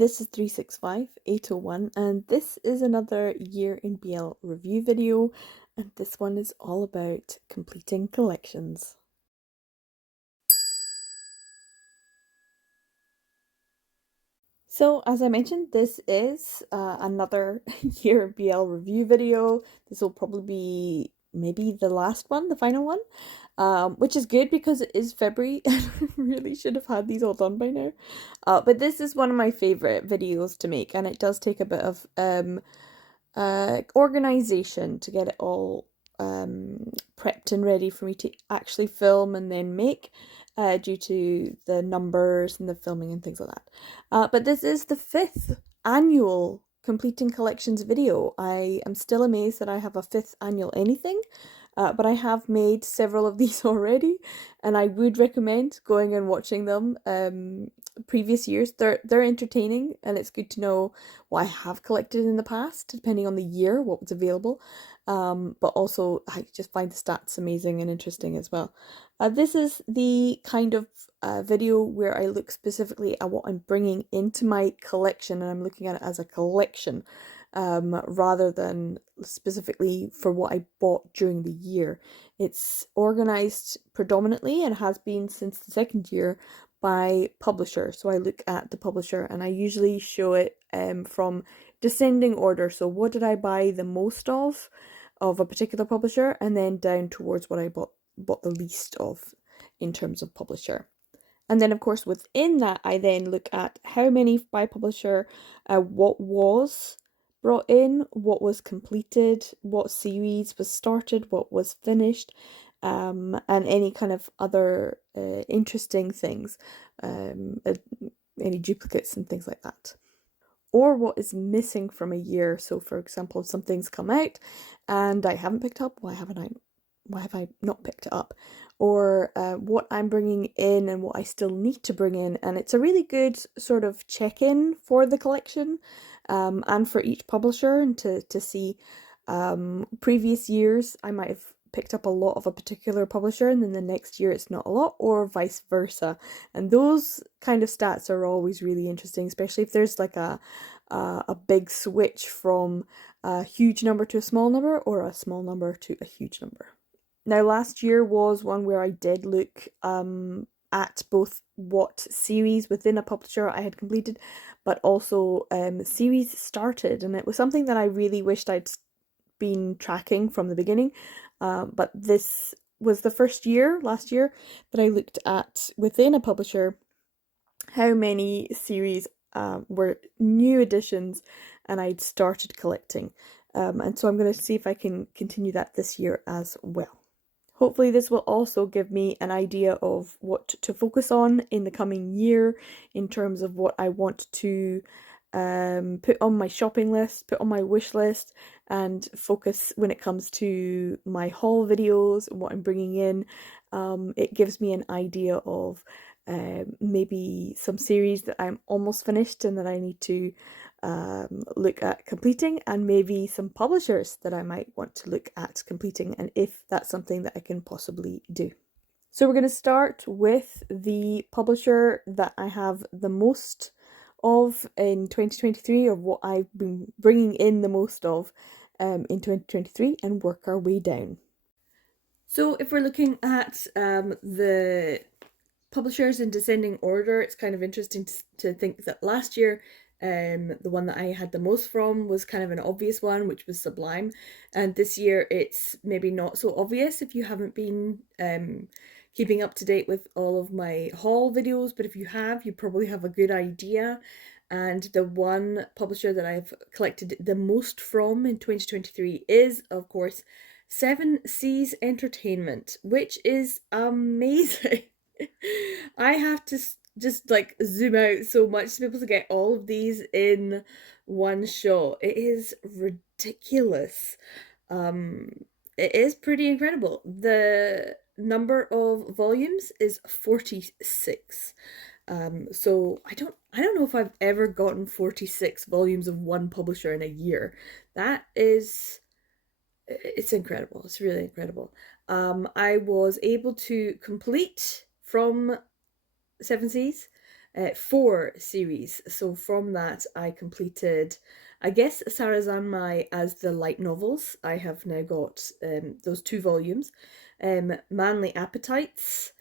This is 365-801 and this is another year in BL review video, and this one is all about completing collections. So as I mentioned, this is another year BL review video. This will probably be maybe the last one, the final one, which is good because it is February and I really should have had these all done by now. But this is one of my favorite videos to make, and it does take a bit of organization to get it all prepped and ready for me to actually film and then make, due to the numbers and the filming and things like that. But this is the 5th annual completing collections video. I am still amazed that I have a 5th annual anything. But I have made several of these already, and I would recommend going and watching them. Previous years, they're entertaining, and it's good to know what I have collected in the past, depending on the year, what was available. But also, I just find the stats amazing and interesting as well. This is the kind of video where I look specifically at what I'm bringing into my collection, and I'm looking at it as a collection, rather than specifically for what I bought during the year. It's organized predominantly, and has been since the 2nd year, by publisher. So I look at the publisher and I usually show it from descending order. So what did I buy the most of a particular publisher, and then down towards what I bought the least of in terms of publisher. And then, of course, within that, I then look at how many by publisher, what was brought in, what was completed, what series was started, what was finished, and any kind of other interesting things, any duplicates and things like that. Or what is missing from a year. So, for example, if something's come out and I haven't picked up, why have I not picked it up? Or what I'm bringing in and what I still need to bring in. And it's a really good sort of check-in for the collection, and for each publisher, and to see previous years I might have picked up a lot of a particular publisher and then the next year it's not a lot, or vice versa. And those kind of stats are always really interesting, especially if there's like a big switch from a huge number to a small number, or a small number to a huge number. Now, last year was one where I did look at both what series within a publisher I had completed, but also series started, and it was something that I really wished I'd been tracking from the beginning. But this was the first year, last year, that I looked at within a publisher how many series were new additions and I'd started collecting. And so I'm going to see if I can continue that this year as well. Hopefully this will also give me an idea of what to focus on in the coming year in terms of what I want to put on my shopping list, put on my wish list, and focus when it comes to my haul videos and what I'm bringing in. It gives me an idea of maybe some series that I'm almost finished and that I need to look at completing, and maybe some publishers that I might want to look at completing, and if that's something that I can possibly do. So we're going to start with the publisher that I have the most of in 2023, of what I've been bringing in the most of in 2023, and work our way down. So if we're looking at the publishers in descending order, it's kind of interesting to think that last year the one that I had the most from was kind of an obvious one, which was Sublime, and this year it's maybe not so obvious if you haven't been keeping up to date with all of my haul videos, but if you have, you probably have a good idea. And the one publisher that I've collected the most from in 2023 is, of course, 7 Seas Entertainment, which is amazing. I have to just like zoom out so much to be able to get all of these in one shot. It is ridiculous. It is pretty incredible. The number of volumes is 46. So I don't know if I've ever gotten 46 volumes of one publisher in a year. It's incredible. It's really incredible. I was able to complete from 7 Seas 4 series. So from that, I completed, I guess, Sarazanmai as the light novels. I have now got those 2 volumes. Manly Appetites,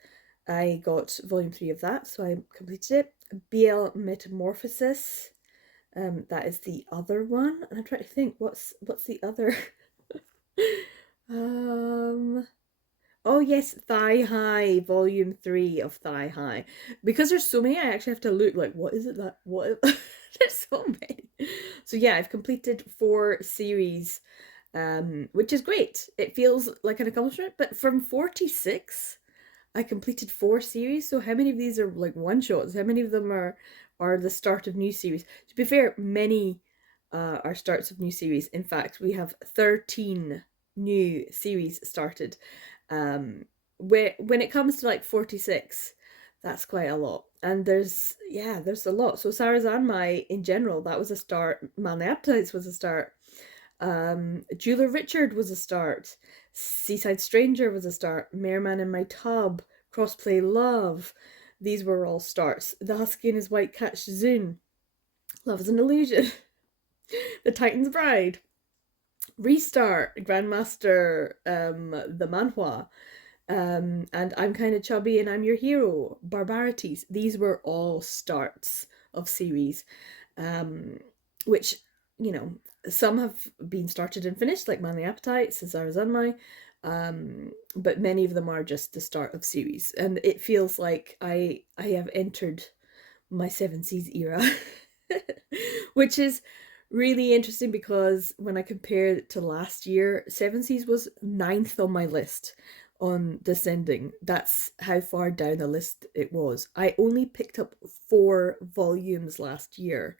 I got volume 3 of that, so I completed it. BL Metamorphosis, that is the other one. And I'm trying to think, what's the other? um, Oh yes, Thigh High, Volume 3 of Thigh High. Because there's so many, I actually have to look like, what is it that, what? There's so many. So yeah, I've completed 4 series, which is great. It feels like an accomplishment, but from 46, I completed 4 series. So how many of these are like one shots? How many of them are the start of new series? To be fair, many are starts of new series. In fact, we have 13 new series started. When it comes to like 46, that's quite a lot. And there's a lot. So Sarazanmai in general, that was a start. Man the Appetites was a start. Jeweler Richard was a start. Seaside Stranger was a start. Merman in My Tub, Crossplay Love. These were all starts. The Husky and His White Cat Shizun, Love is an Illusion. The Titan's Bride. Restart, Grandmaster, the manhwa, and I'm Kind of Chubby and I'm Your Hero, Barbarities. These were all starts of series, which, you know, some have been started and finished, like Man the Appetite, Cesar Zanmai, but many of them are just the start of series. And it feels like I have entered my Seven Seas era, which is really interesting because when I compare it to last year, Seven Seas was 9th on my list on descending. That's how far down the list it was. I only picked up 4 volumes last year,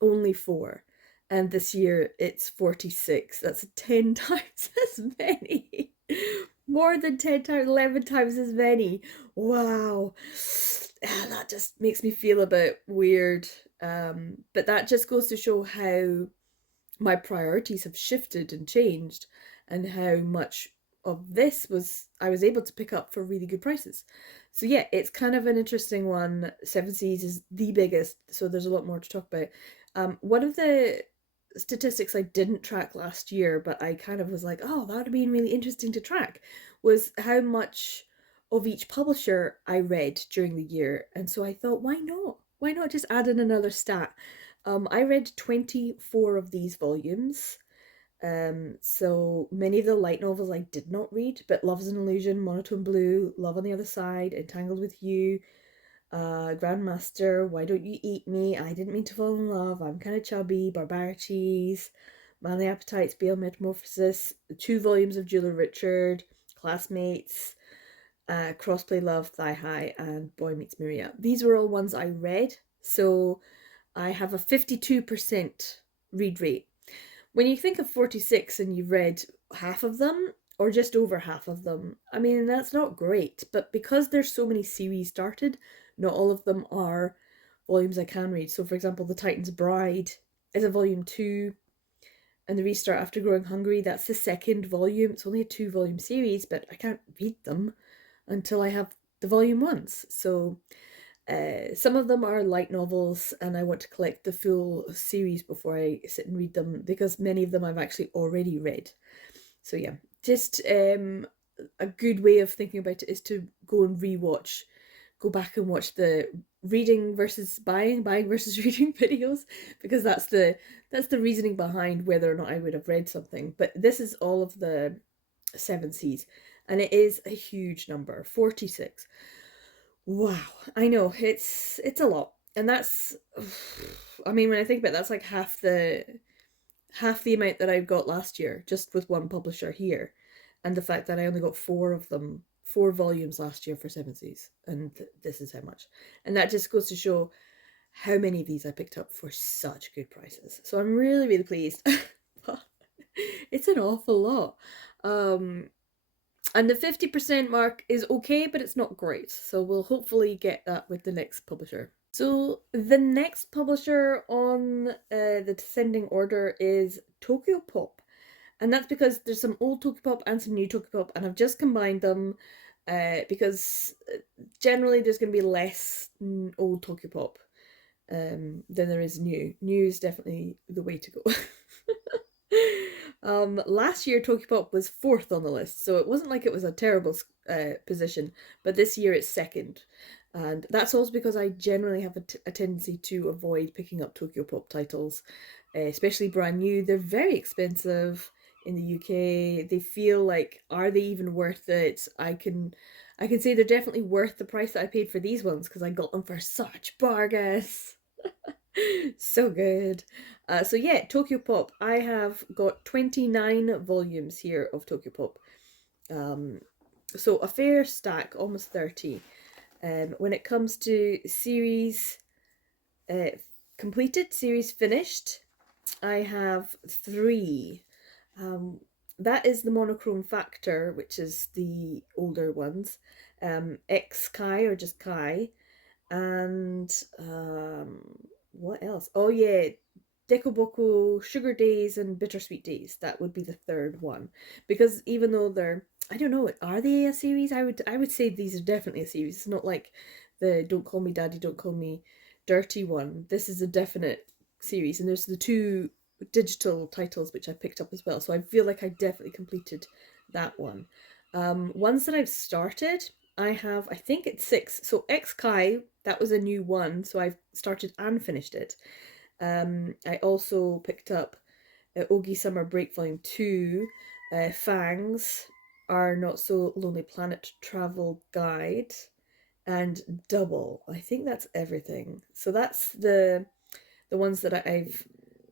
only 4. And this year it's 46. That's 10 times as many. More than 10 times, 11 times as many. Wow. That just makes me feel a bit weird. But that just goes to show how my priorities have shifted and changed, and how much of this I was able to pick up for really good prices. So yeah, it's kind of an interesting one. Seven Seas is the biggest, so there's a lot more to talk about. One of the statistics I didn't track last year, but I kind of was like, oh, that would have been really interesting to track, was how much of each publisher I read during the year. And so I thought, why not? Why not just add in another stat? I read 24 of these volumes. So many of the light novels I did not read, but Love is an Illusion, Monotone Blue, Love on the Other Side, Entangled with You, Grandmaster, Why Don't You Eat Me, I Didn't Mean to Fall in Love, I'm Kind of Chubby, Barbarities, Manly Appetites, BL Metamorphosis, 2 volumes of Jeweler Richard, Classmates, Crossplay Love, Thigh High, and Boy Meets Maria. These were all ones I read, so I have a 52% read rate. When you think of 46 and you've read half of them, or just over half of them, I mean, that's not great. But because there's so many series started, not all of them are volumes I can read. So, for example, The Titan's Bride is a volume 2, and The Restart After Growing Hungry, that's the 2nd volume. It's only a 2-volume series, but I can't read them until I have the volume 1s. So some of them are light novels, and I want to collect the full series before I sit and read them, because many of them I've actually already read. So yeah, just a good way of thinking about it is to go back and watch the reading versus buying versus reading videos, because that's the reasoning behind whether or not I would have read something. But this is all of the 7 Seas, and it is a huge number, 46. Wow, I know it's a lot, and that's, I mean, when I think about it, that's like half the amount that I got last year just with one publisher here, and the fact that I only got 4 of them, 4 volumes last year for Seven Seas, and this is how much, and that just goes to show how many of these I picked up for such good prices. So I'm really, really pleased. It's an awful lot. And the 50% mark is okay, but it's not great. So we'll hopefully get that with the next publisher. So the next publisher on the descending order is Tokyo Pop. And that's because there's some old Tokyo Pop and some new Tokyo Pop, and I've just combined them. because generally there's going to be less old Tokyopop than there is new. New is definitely the way to go. Last year Tokyopop was fourth on the list, so it wasn't like it was a terrible position, but this year it's second. And that's also because I generally have a tendency to avoid picking up Tokyopop titles, especially brand new. They're very expensive in the UK. They feel like, are they even worth it? I can say they're definitely worth the price that I paid for these ones because I got them for such bargains. So good. So yeah, Tokyopop. I have got 29 volumes here of Tokyopop. So a fair stack, almost 30. When it comes to series uh, completed, series finished, I have 3. That is the Monochrome Factor, which is the older ones. X Kai or just Kai, and what else? Oh yeah, Dekoboko, Sugar Days, and Bittersweet Days. That would be the third one, because even though they're, I don't know, are they a series? I would say these are definitely a series. It's not like the Don't Call Me Daddy, Don't Call Me Dirty one. This is a definite series, and there's the 2 digital titles which I picked up as well. So I feel like I definitely completed that one. Ones that I've started, I have, I think it's 6. So X Kai, that was a new one, so I've started and finished it. I also picked up Ogi Summer Break Volume 2, Fangs, Our Not So Lonely Planet Travel Guide, and Double. I think that's everything. So that's the ones that I've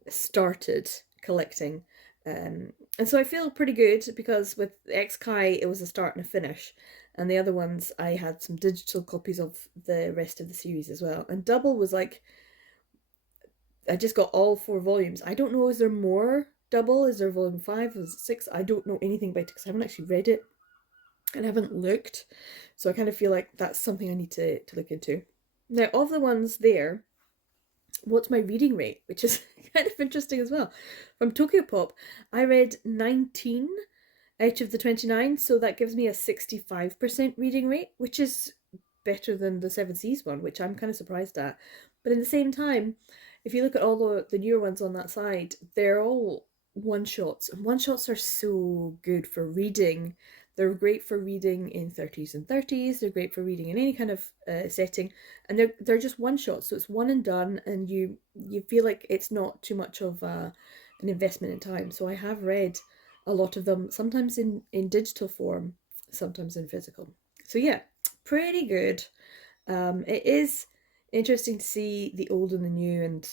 started collecting. And so I feel pretty good because with X Kai it was a start and a finish, and the other ones I had some digital copies of the rest of the series as well. And Double was like, I just got all 4 volumes. I don't know, is there more Double? Is there volume 5? Is it 6? I don't know anything about it because I haven't actually read it and I haven't looked. So I kind of feel like that's something I need to look into. Now, of the ones there, what's my reading rate, which is kind of interesting as well. From Tokyopop, I read 19 out of the 29, so that gives me a 65% reading rate, which is better than the Seven Seas one, which I'm kind of surprised at. But in the same time, if you look at all the newer ones on that side, they're all one-shots, and one-shots are so good for reading. They're great for reading in 30s and 30s. They're great for reading in any kind of setting, and they're just one-shots, so it's one and done, and you feel like it's not too much of an investment in time. So I have read a lot of them, sometimes in digital form, sometimes in physical. So yeah, pretty good. It is interesting to see the old and the new, and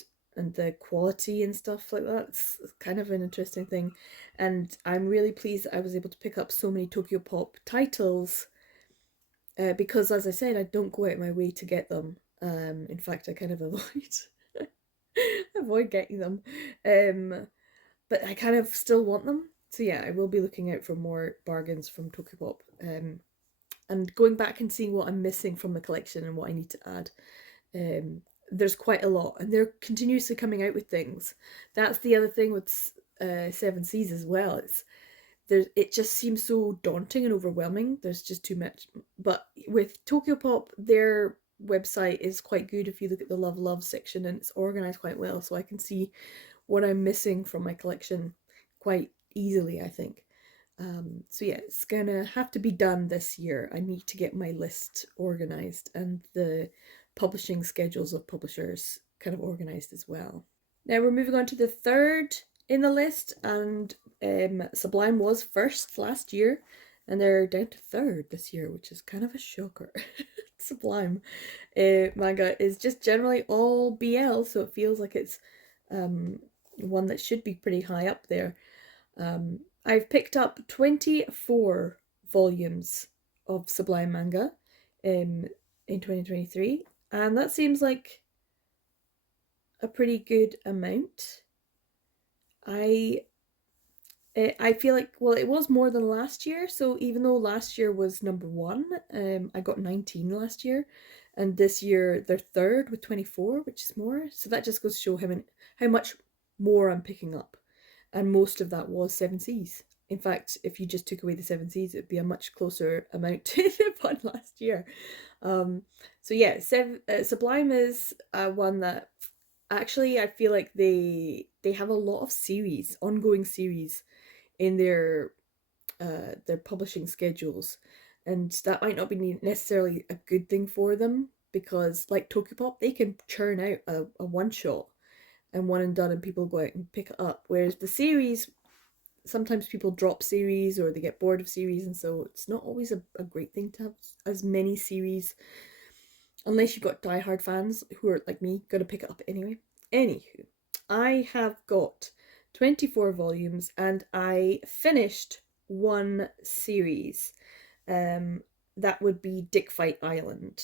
the quality and stuff like that. It's kind of an interesting thing, and I'm really pleased that I was able to pick up so many Tokyopop titles, because as I said, I don't go out of my way to get them. In fact, I kind of avoid getting them, but I kind of still want them. So yeah, I will be looking out for more bargains from Tokyopop, and going back and seeing what I'm missing from the collection and what I need to add. There's quite a lot, and they're continuously coming out with things. That's the other thing with Seven Seas as well. It just seems so daunting and overwhelming. There's just too much. But with Tokyopop, their website is quite good if you look at the love section, and it's organized quite well, so I can see what I'm missing from my collection quite easily, I think. So yeah, it's gonna have to be done this year. I need to get my list organized and the publishing schedules of publishers kind of organized as well. Now we're moving on to the third in the list, and Sublime was first last year, and they're down to third this year, which is kind of a shocker. Sublime manga is just generally all BL, so it feels like it's one that should be pretty high up there. I've picked up 24 volumes of Sublime manga in 2023, and that seems like a pretty good amount. I feel like, well, it was more than last year, so even though last year was number 1, I got 19 last year, and this year they're third with 24, which is more, so that just goes to show how much more I'm picking up, and most of that was Seven Seas. In fact, if you just took away the seven seas, it'd be a much closer amount to the one last year. Um, so yeah, Sublime is one that actually I feel like they have a lot of series, ongoing series in their publishing schedules, and that might not be necessarily a good thing for them because, like Tokyopop, they can churn out a one shot and one and done, and people go out and pick it up. Whereas the series, sometimes people drop series or they get bored of series, and so it's not always a great thing to have as many series unless you've got diehard fans who are like me, gonna pick it up anyway. Anywho, I have got 24 volumes and I finished one series. Um, that would be Dick Fight Island.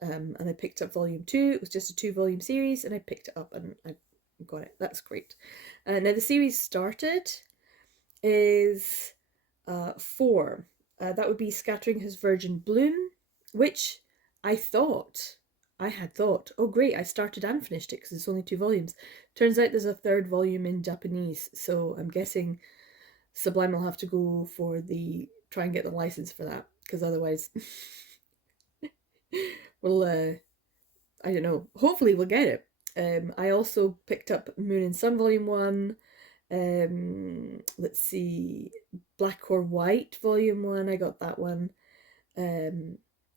And I picked up volume 2. It was just a 2 volume series, and I picked it up and I got it. That's great. Now the series started is 4. That would be Scattering His Virgin Bloom, which I had thought, oh great, I started and finished it because it's only 2 volumes. Turns out there's a third volume in Japanese, so I'm guessing Sublime will have to go for try and get the license for that, because otherwise we'll, I don't know, hopefully we'll get it. I also picked up Moon and Sun Volume 1, let's see, Black or White Volume 1, I got that one.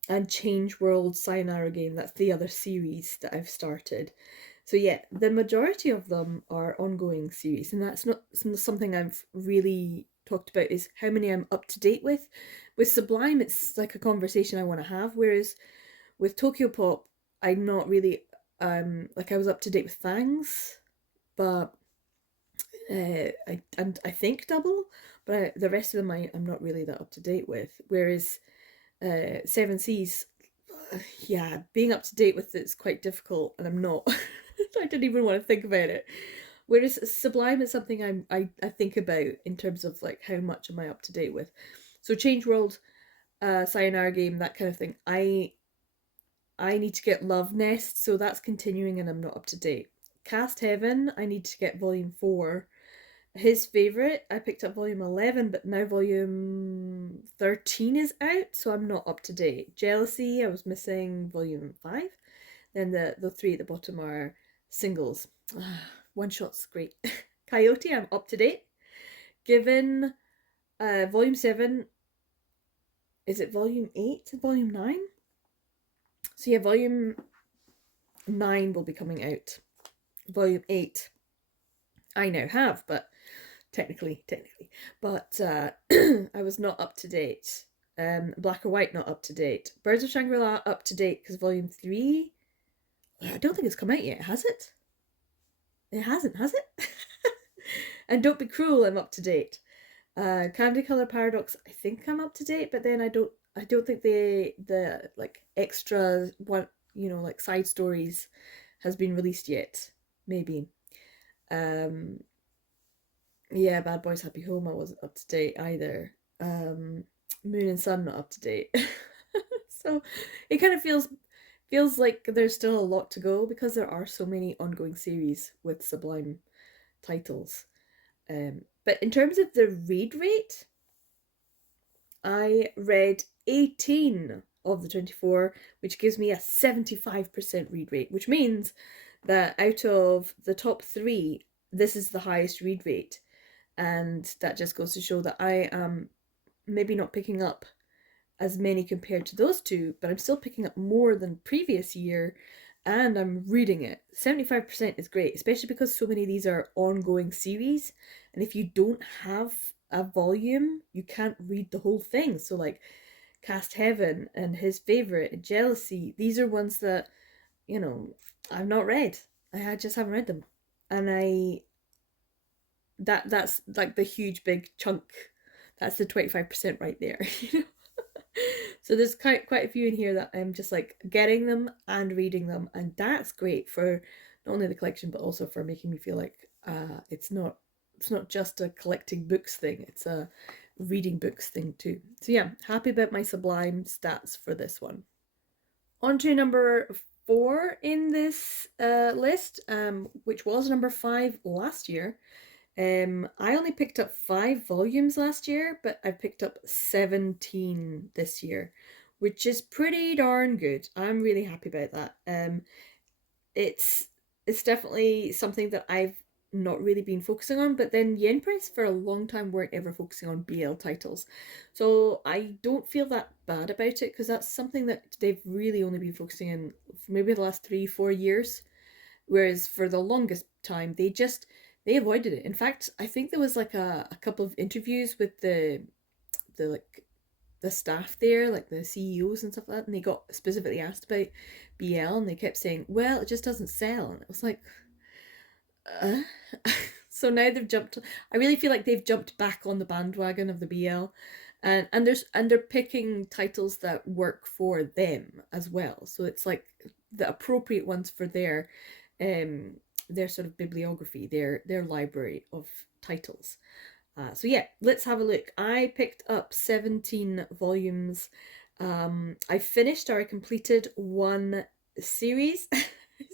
And Change World Sayonara Game, that's the other series that I've started. So yeah, the majority of them are ongoing series, and that's not something I've really talked about, is how many I'm up to date with. With Sublime, it's like a conversation I want to have, whereas with Tokyopop, I'm not really, like I was up to date with Fangs, but I think Double, but the rest of them I'm not really that up to date with. Whereas Seven Seas, yeah, being up to date with it's quite difficult, and I'm not. I didn't even want to think about it. Whereas Sublime is something I think about in terms of like how much am I up to date with. So Change World, Sayonara Game, that kind of thing. I need to get Love Nest, so that's continuing, and I'm not up to date. Cast Heaven, I need to get volume 4. His Favourite, I picked up volume 11, but now volume 13 is out, so I'm not up to date. Jealousy, I was missing volume 5. Then the 3 at the bottom are singles. One shot's great. Coyote, I'm up to date. Given, volume 7, is it volume 8? Volume 9? So yeah, volume 9 will be coming out. Volume 8 I now have, but technically. But I was not up to date. Black or White, not up to date. Birds of Shangri-La, up to date, because volume 3, I don't think it's come out yet, has it? It hasn't, has it? And Don't Be Cruel, I'm up to date. Candy Color Paradox, I think I'm up to date, but then I don't think the like extra one, like side stories has been released yet. Maybe. Yeah, Bad Boys Happy Home, I wasn't up to date either. Moon and Sun, not up to date. So it kind of feels like there's still a lot to go because there are so many ongoing series with Sublime titles. But in terms of the read rate, I read 18 of the 24, which gives me a 75% read rate, which means that out of the top 3, this is the highest read rate. And that just goes to show that I am maybe not picking up as many compared to those 2, but I'm still picking up more than previous year, and I'm reading it. 75% is great, especially because so many of these are ongoing series, and if you don't have a volume, you can't read the whole thing. So like Cast Heaven and His Favourite and Jealousy, these are ones that, I've not read. I just haven't read them. And that's like the huge big chunk. That's the 25% right there. So there's quite a few in here that I'm just like getting them and reading them, and that's great for not only the collection but also for making me feel like it's not just a collecting books thing, it's a reading books thing too. So yeah, happy about my Sublime stats for this one. On to number 4 in this list, which was number 5 last year, I only picked up 5 volumes last year, but I picked up 17 this year, which is pretty darn good. I'm really happy about that. It's it's definitely something that I've not really been focusing on, but then Yen Press for a long time weren't ever focusing on BL titles. So I don't feel that bad about it because that's something that they've really only been focusing on for maybe the last 3-4 years. Whereas for the longest time they avoided it. In fact, I think there was like a couple of interviews with the like the staff there, like the CEOs and stuff like that, and they got specifically asked about BL, and they kept saying, "Well, it just doesn't sell." And it was like, uh? So now they've jumped. I really feel like they've jumped back on the bandwagon of the BL, and they're picking titles that work for them as well. So it's like the appropriate ones for um their sort of bibliography, their library of titles. So yeah, let's have a look. I picked up 17 volumes. I finished or I completed one series.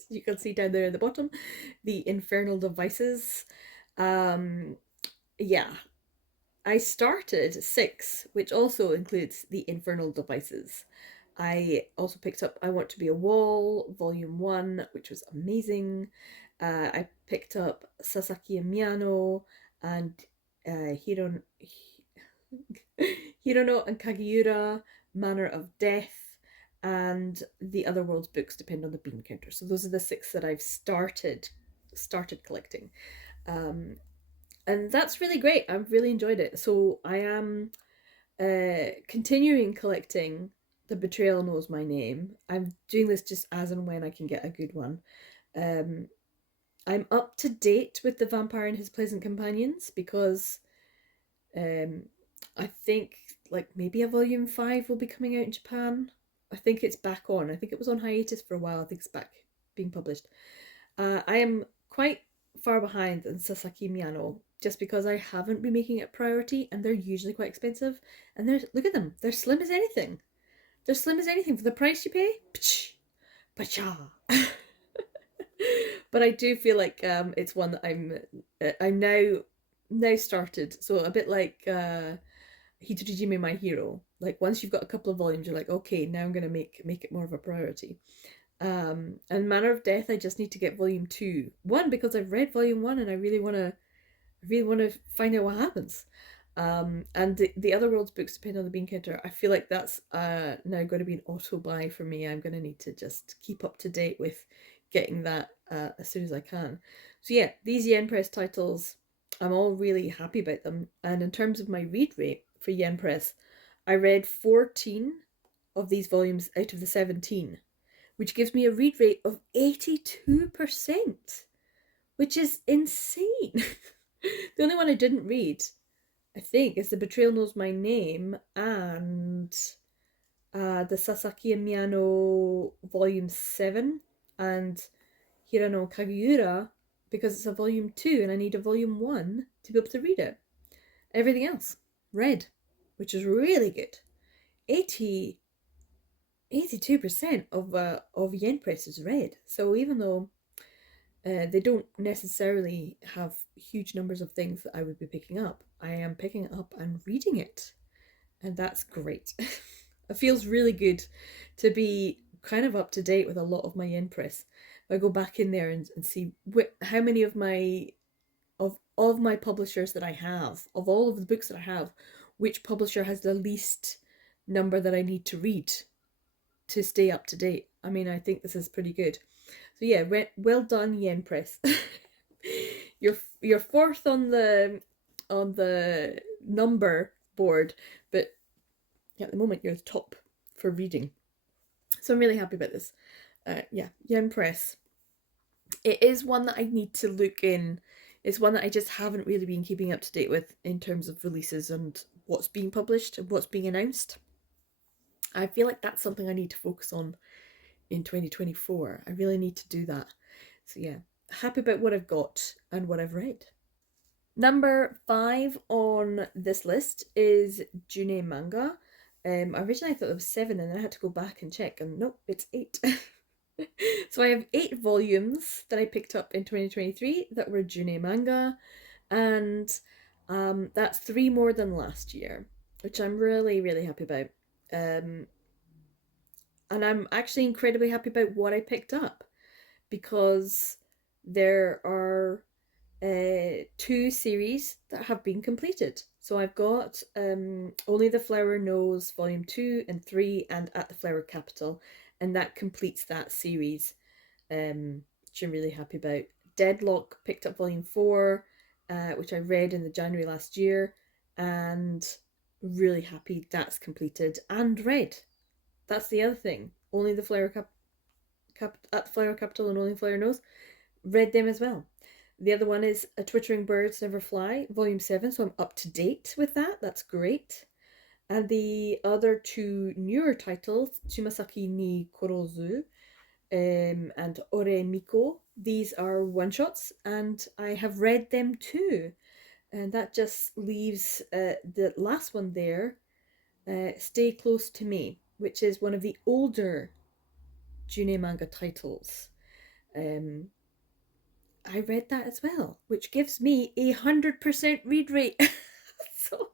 You can see down there at the bottom, the Infernal Devices. Um, yeah, I started 6, which also includes the Infernal Devices. I also picked up I Want to Be a Wall, Volume 1, which was amazing. I picked up Sasaki and Miyano and Hiron, Hirono and Kagiura, Manner of Death, and the Other World's books depend on the bean counter. So those are the 6 that I've started collecting. Um, and that's really great. I've really enjoyed it. So I am continuing collecting The Betrayal Knows My Name. I'm doing this just as and when I can get a good one. Um, I'm up to date with The Vampire and His Pleasant Companions because um, I think like maybe a volume 5 will be coming out in Japan. I think it's back on. I think it was on hiatus for a while. I think it's back being published. I am quite far behind in Sasaki Miyano just because I haven't been making it a priority and they're usually quite expensive. And they're look at them, they're slim as anything. They're slim as anything for the price you pay. Pacha. But I do feel like it's one that I'm now started. So a bit like Hitorijime My Hero. Like once you've got a couple of volumes, you're like, okay, now I'm gonna make it more of a priority. And Manner of Death, I just need to get volume 2. One, because I've read volume 1 and I really wanna find out what happens. And the Other World's books depend on the bean counter. I feel like that's now going to be an auto buy for me. I'm going to need to just keep up to date with getting that as soon as I can. So yeah, these Yen Press titles, I'm all really happy about them. And in terms of my read rate for Yen Press, I read 14 of these volumes out of the 17, which gives me a read rate of 82%, which is insane. The only one I didn't read, I think, is The Betrayal Knows My Name and the Sasaki and Miyano Volume 7 and Hirano Kagiura because it's a Volume 2 and I need a Volume 1 to be able to read it. Everything else, read, which is really good. 82% of Yen Press is read. So even though they don't necessarily have huge numbers of things that I would be picking up, I am picking it up and reading it. And that's great. It feels really good to be kind of up to date with a lot of my Yen Press. If I go back in there and see how many of my publishers that I have, of all of the books that I have, which publisher has the least number that I need to read to stay up to date. I mean, I think this is pretty good. So yeah, well done, Yen Press. You're fourth on the number board, but at the moment you're the top for reading. So I'm really happy about this. Yeah, Yen Press. It is one that I need to look in. It's one that I just haven't really been keeping up to date with in terms of releases and what's being published and what's being announced. I feel like that's something I need to focus on in 2024. I really need to do that. So yeah, happy about what I've got and what I've read. Number 5 on this list is June Manga. Originally I thought it was 7 and then I had to go back and check and nope, it's 8. So I have 8 volumes that I picked up in 2023 that were June Manga. And that's three more than last year, which I'm really, really happy about. Um, and I'm actually incredibly happy about what I picked up because there are two series that have been completed. So I've got Only the Flower Knows Volume 2 and 3 and At the Flower Capital, and that completes that series, which I'm really happy about. Deadlock picked up Volume 4, which I read in the January last year, and really happy that's completed and read. That's the other thing. Only the Flower At the Flower Capital and Only the Flower Knows, read them as well. The other one is A Twittering Birds Never Fly, Volume 7, so I'm up to date with that. That's great. And the other two newer titles, Tsumasaki ni Korozu and Ore Miko, these are one shots, and I have read them too. And that just leaves the last one there, Stay Close to Me, which is one of the older June manga titles. Um, I read that as well, which gives me 100% read rate. So,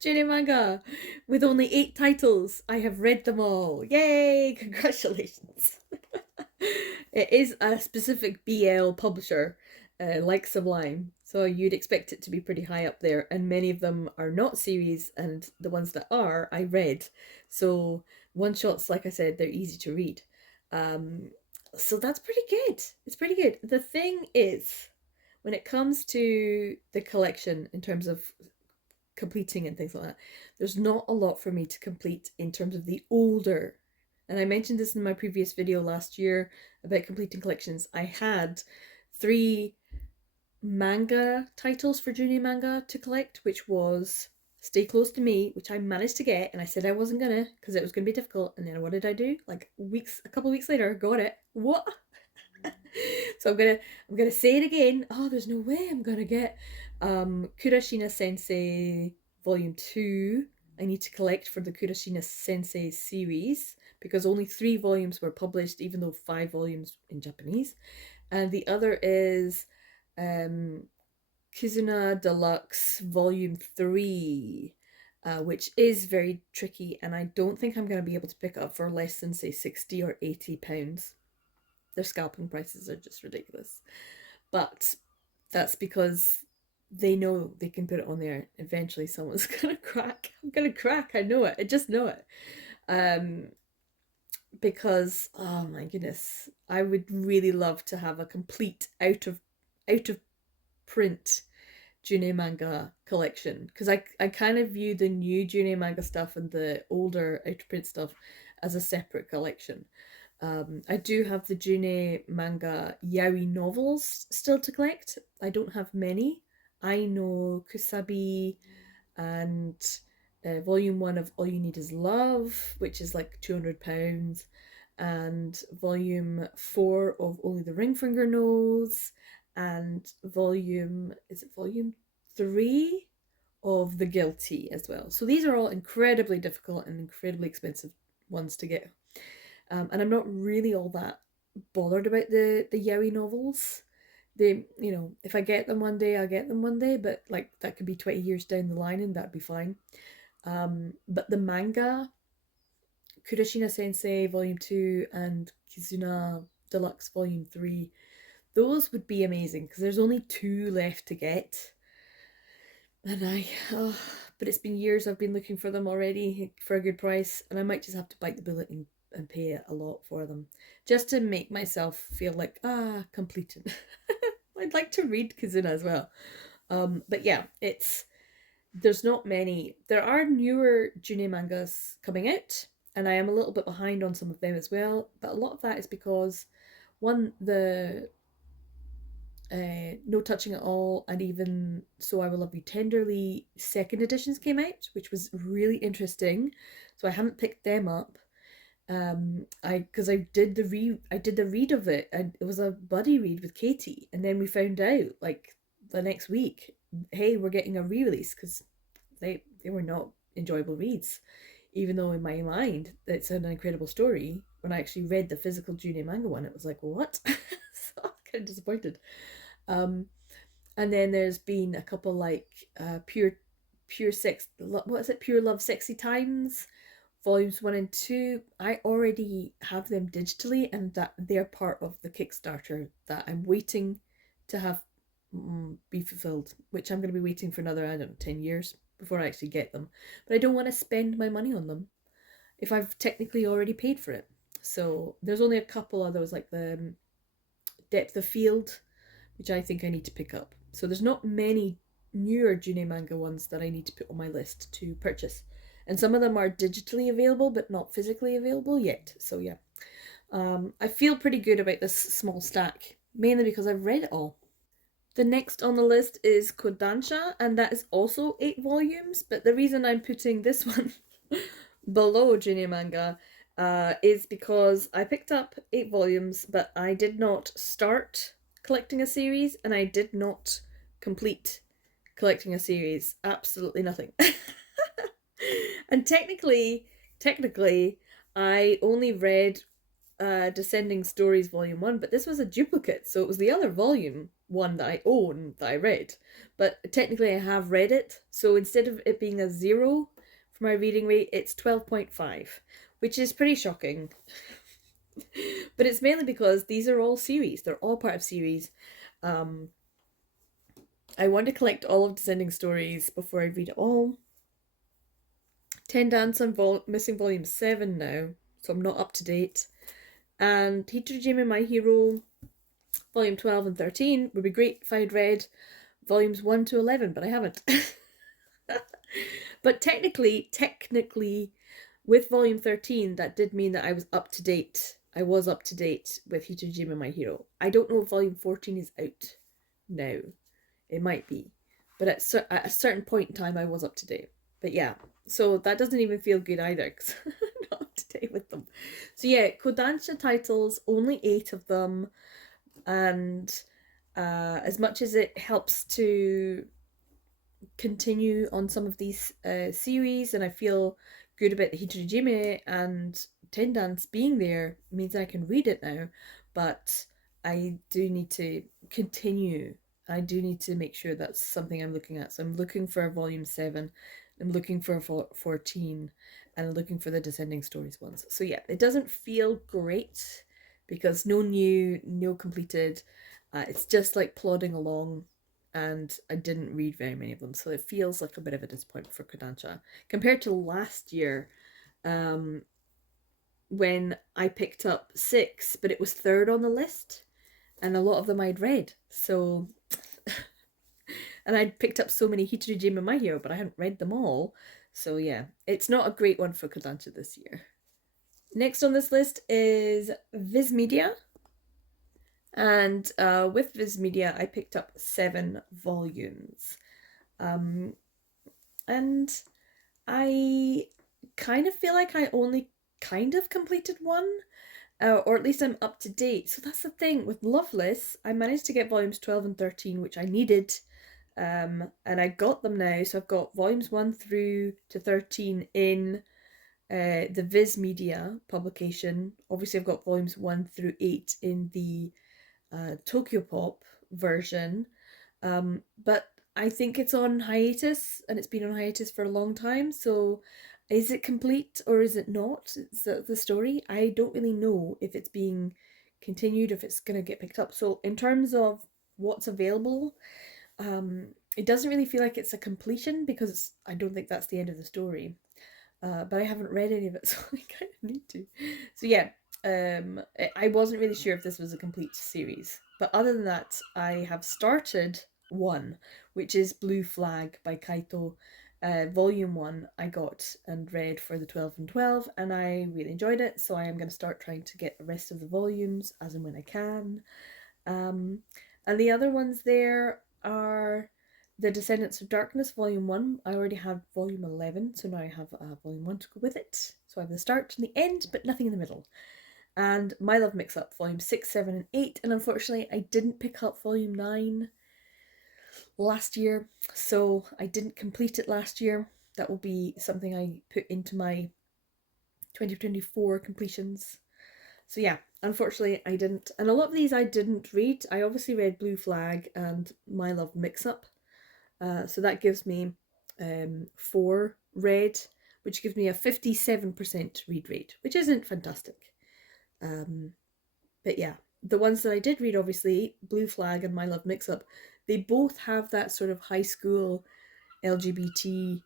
June manga, with only 8 titles, I have read them all. Yay! Congratulations. It is a specific BL publisher, like Sublime, so you'd expect it to be pretty high up there, and many of them are not series, and the ones that are, I read. So, one shots, like I said, they're easy to read. Um, so that's pretty good. It's pretty good. The thing is, when it comes to the collection in terms of completing and things like that, there's not a lot for me to complete in terms of the older. And I mentioned this in my previous video last year about completing collections. I had 3 manga titles for junior manga to collect, which was Stay Close to Me, which I managed to get, and I said I wasn't gonna because it was gonna be difficult. And then what did I do? Like a couple of weeks later, got it. What? So I'm gonna say it again. Oh, there's no way I'm gonna get Kurashina Sensei Volume 2. I need to collect for the Kurashina Sensei series because only 3 volumes were published, even though 5 volumes in Japanese. And the other is um, Kizuna Deluxe Volume 3, which is very tricky, and I don't think I'm going to be able to pick it up for less than, say, £60 or £80. Their scalping prices are just ridiculous. But that's because they know they can put it on there. Eventually, someone's gonna crack. I'm gonna crack. I know it. I just know it. Um, because oh my goodness, I would really love to have a complete out of print June manga collection because I kind of view the new June manga stuff and the older out of print stuff as a separate collection. I do have the June manga yaoi novels still to collect. I don't have many. I know Kusabi and volume 1 of All You Need Is Love, which is like £200, and volume 4 of Only the Ring Finger Knows, and volume 3 of The Guilty as well. So these are all incredibly difficult and incredibly expensive ones to get. And I'm not really all that bothered about the yaoi novels. They, if I get them one day, I'll get them one day, but like that could be 20 years down the line and that'd be fine. But the manga, Kurashina Sensei Volume 2 and Kizuna Deluxe Volume 3, those would be amazing because there's only 2 left to get. And but it's been years I've been looking for them already for a good price, and I might just have to bite the bullet and pay a lot for them just to make myself feel like completed. I'd like to read Kizuna as well. But yeah, there's not many. There are newer June mangas coming out, and I am a little bit behind on some of them as well. But a lot of that is because one, the No Touching at All, and even So I Will Love You Tenderly second editions came out, which was really interesting. So I haven't picked them up. Because I did the read of it, and it was a buddy read with Katie, and then we found out like the next week, hey, we're getting a re-release because they were not enjoyable reads, even though in my mind it's an incredible story. When I actually read the physical June manga one, it was like what? So I was kind of disappointed. Um, And then there's been a couple like Pure Sex, what is it? Pure Love Sexy Times, volumes 1 and 2. I already have them digitally, and that they're part of the Kickstarter that I'm waiting to have be fulfilled, which I'm going to be waiting for another, I don't know, 10 years before I actually get them. But I don't want to spend my money on them if I've technically already paid for it. So there's only a couple of those, like the Depth of Field, which I think I need to pick up. So there's not many newer June manga ones that I need to put on my list to purchase. And some of them are digitally available but not physically available yet. So yeah, I feel pretty good about this small stack, mainly because I've read it all. The next on the list is Kodansha, and that is also 8 volumes, but the reason I'm putting this one below Junior Manga is because I picked up 8 volumes, but I did not start collecting a series, and I did not complete collecting a series. Absolutely nothing. And technically, I only read Descending Stories Volume 1, but this was a duplicate, so it was the other volume one that I own that I read. But technically I have read it, so instead of it being a 0 for my reading rate, it's 12.5, which is pretty shocking. But it's mainly because these are all series, they're all part of series. I want to collect all of Descending Stories before I read it all. Ten Dance, I'm missing volume 7 now, so I'm not up to date. And Hitojime My Hero, volume 12 and 13 would be great if I'd read volumes 1 to 11, but I haven't. But technically, with volume 13, that did mean that I was up to date. I was up to date with Hitojime My Hero. I don't know if volume 14 is out now. It might be. But at a certain point in time, I was up to date. But yeah, so that doesn't even feel good either, because I'm not up to date with them. So yeah, Kodansha titles, only 8 of them. And as much as it helps to continue on some of these series, and I feel good about the Hitojime and Tendance being there, means I can read it now, but I do need to continue. I do need to make sure that's something I'm looking at. So I'm looking for volume 7, I'm looking for 14, and I'm looking for the Descending Stories ones. So yeah, it doesn't feel great because no new, no completed. It's just like plodding along, and I didn't read very many of them, so it feels like a bit of a disappointment for Kodansha compared to last year, when I picked up 6, but it was third on the list, and a lot of them I'd read. So, and I'd picked up so many Hitojime My Hero, but I hadn't read them all. So yeah, it's not a great one for Kodansha this year. Next on this list is Viz Media. And with Viz Media, I picked up 7 volumes. And I kind of feel like I only kind of completed one, or at least I'm up to date. So that's the thing with Loveless. I managed to get volumes 12 and 13, which I needed, and I got them now. So I've got volumes 1 through to 13 in the Viz Media publication. Obviously, I've got volumes 1 through 8 in the Tokyo Pop version, but I think it's on hiatus, and it's been on hiatus for a long time. So is it complete or is it not? Is that the story? I don't really know if it's being continued, if it's going to get picked up. So in terms of what's available, it doesn't really feel like it's a completion, because I don't think that's the end of the story. But I haven't read any of it, so I kind of need to. So yeah, I wasn't really sure if this was a complete series. But other than that, I have started 1, which is Blue Flag by Kaito. Volume 1 I got and read for the 12 and 12, and I really enjoyed it, so I am going to start trying to get the rest of the volumes as and when I can. And the other ones there are The Descendants of Darkness, Volume 1. I already have Volume 11, so now I have Volume 1 to go with it. So I have the start and the end, but nothing in the middle. And My Love Mix-Up, Volume 6, 7, and 8. And unfortunately, I didn't pick up Volume 9 last year, so I didn't complete it last year. That will be something I put into my 2024 completions. So yeah, unfortunately, I didn't. And a lot of these I didn't read. I obviously read Blue Flag and My Love Mix Up. So that gives me 4 read, which gives me a 57% read rate, which isn't fantastic. Um, but yeah, the ones that I did read, obviously, Blue Flag and My Love Mix Up, they both have that sort of high school LGBT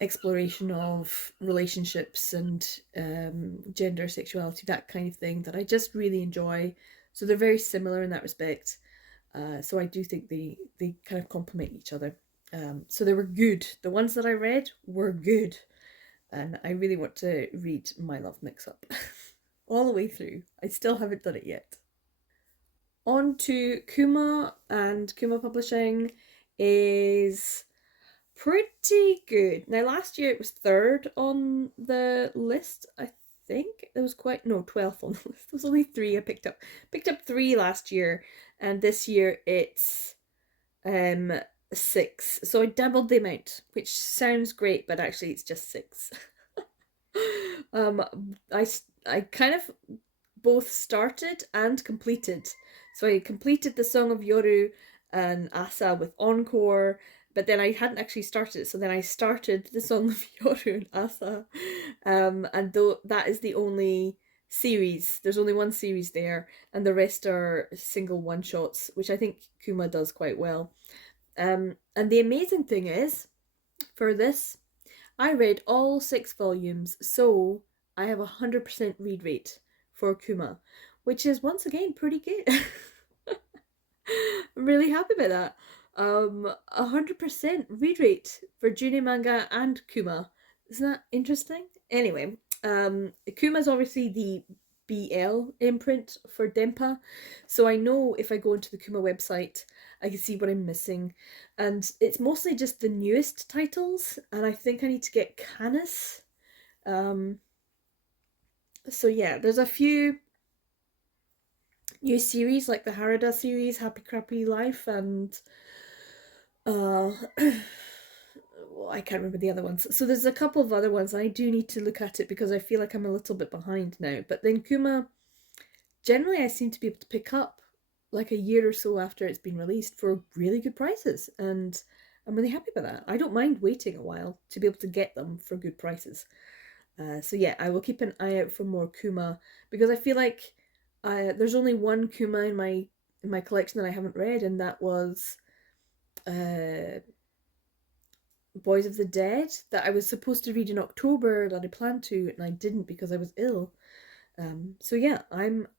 exploration of relationships and gender, sexuality, that kind of thing that I just really enjoy. So they're very similar in that respect. So I do think they kind of complement each other. So they were good. The ones that I read were good, and I really want to read My Love Mix Up all the way through. I still haven't done it yet. On to Kuma, and Kuma Publishing is pretty good. Now, last year it was third on the list, I think. It was quite, no, 12th on the list. There was only three I picked up. Picked up three last year, and this year it's um 6. So I doubled the amount, which sounds great, but actually it's just 6. um, I I kind of both started and completed. So I completed the Song of Yoru and Asa with Encore, but then I hadn't actually started it. So then I started the Song of Yoru and Asa, and though that is the only series, there's only one series there, and the rest are single one shots, which I think Kuma does quite well. And the amazing thing is, for this, I read all 6 volumes, so I have 100% read rate for Kuma, which is once again pretty good. I'm really happy about that. 100% read rate for Juni manga and Kuma. Isn't that interesting? Anyway, Kuma is obviously the BL imprint for Dempa, so I know if I go into the Kuma website, I can see what I'm missing, and it's mostly just the newest titles, and I think I need to get Canis. Um, so yeah, there's a few new series like the Harada series, Happy Crappy Life, and uh well, I can't remember the other ones. So there's a couple of other ones. I do need to look at it because I feel like I'm a little bit behind now. But then Kuma, generally, I seem to be able to pick up like a year or so after it's been released for really good prices, and I'm really happy about that. I don't mind waiting a while to be able to get them for good prices. So yeah, I will keep an eye out for more Kuma because I feel like there's only one Kuma in my collection that I haven't read, and that was uh, Boys of the Dead, that I was supposed to read in October, that I planned to, and I didn't because I was ill. So yeah,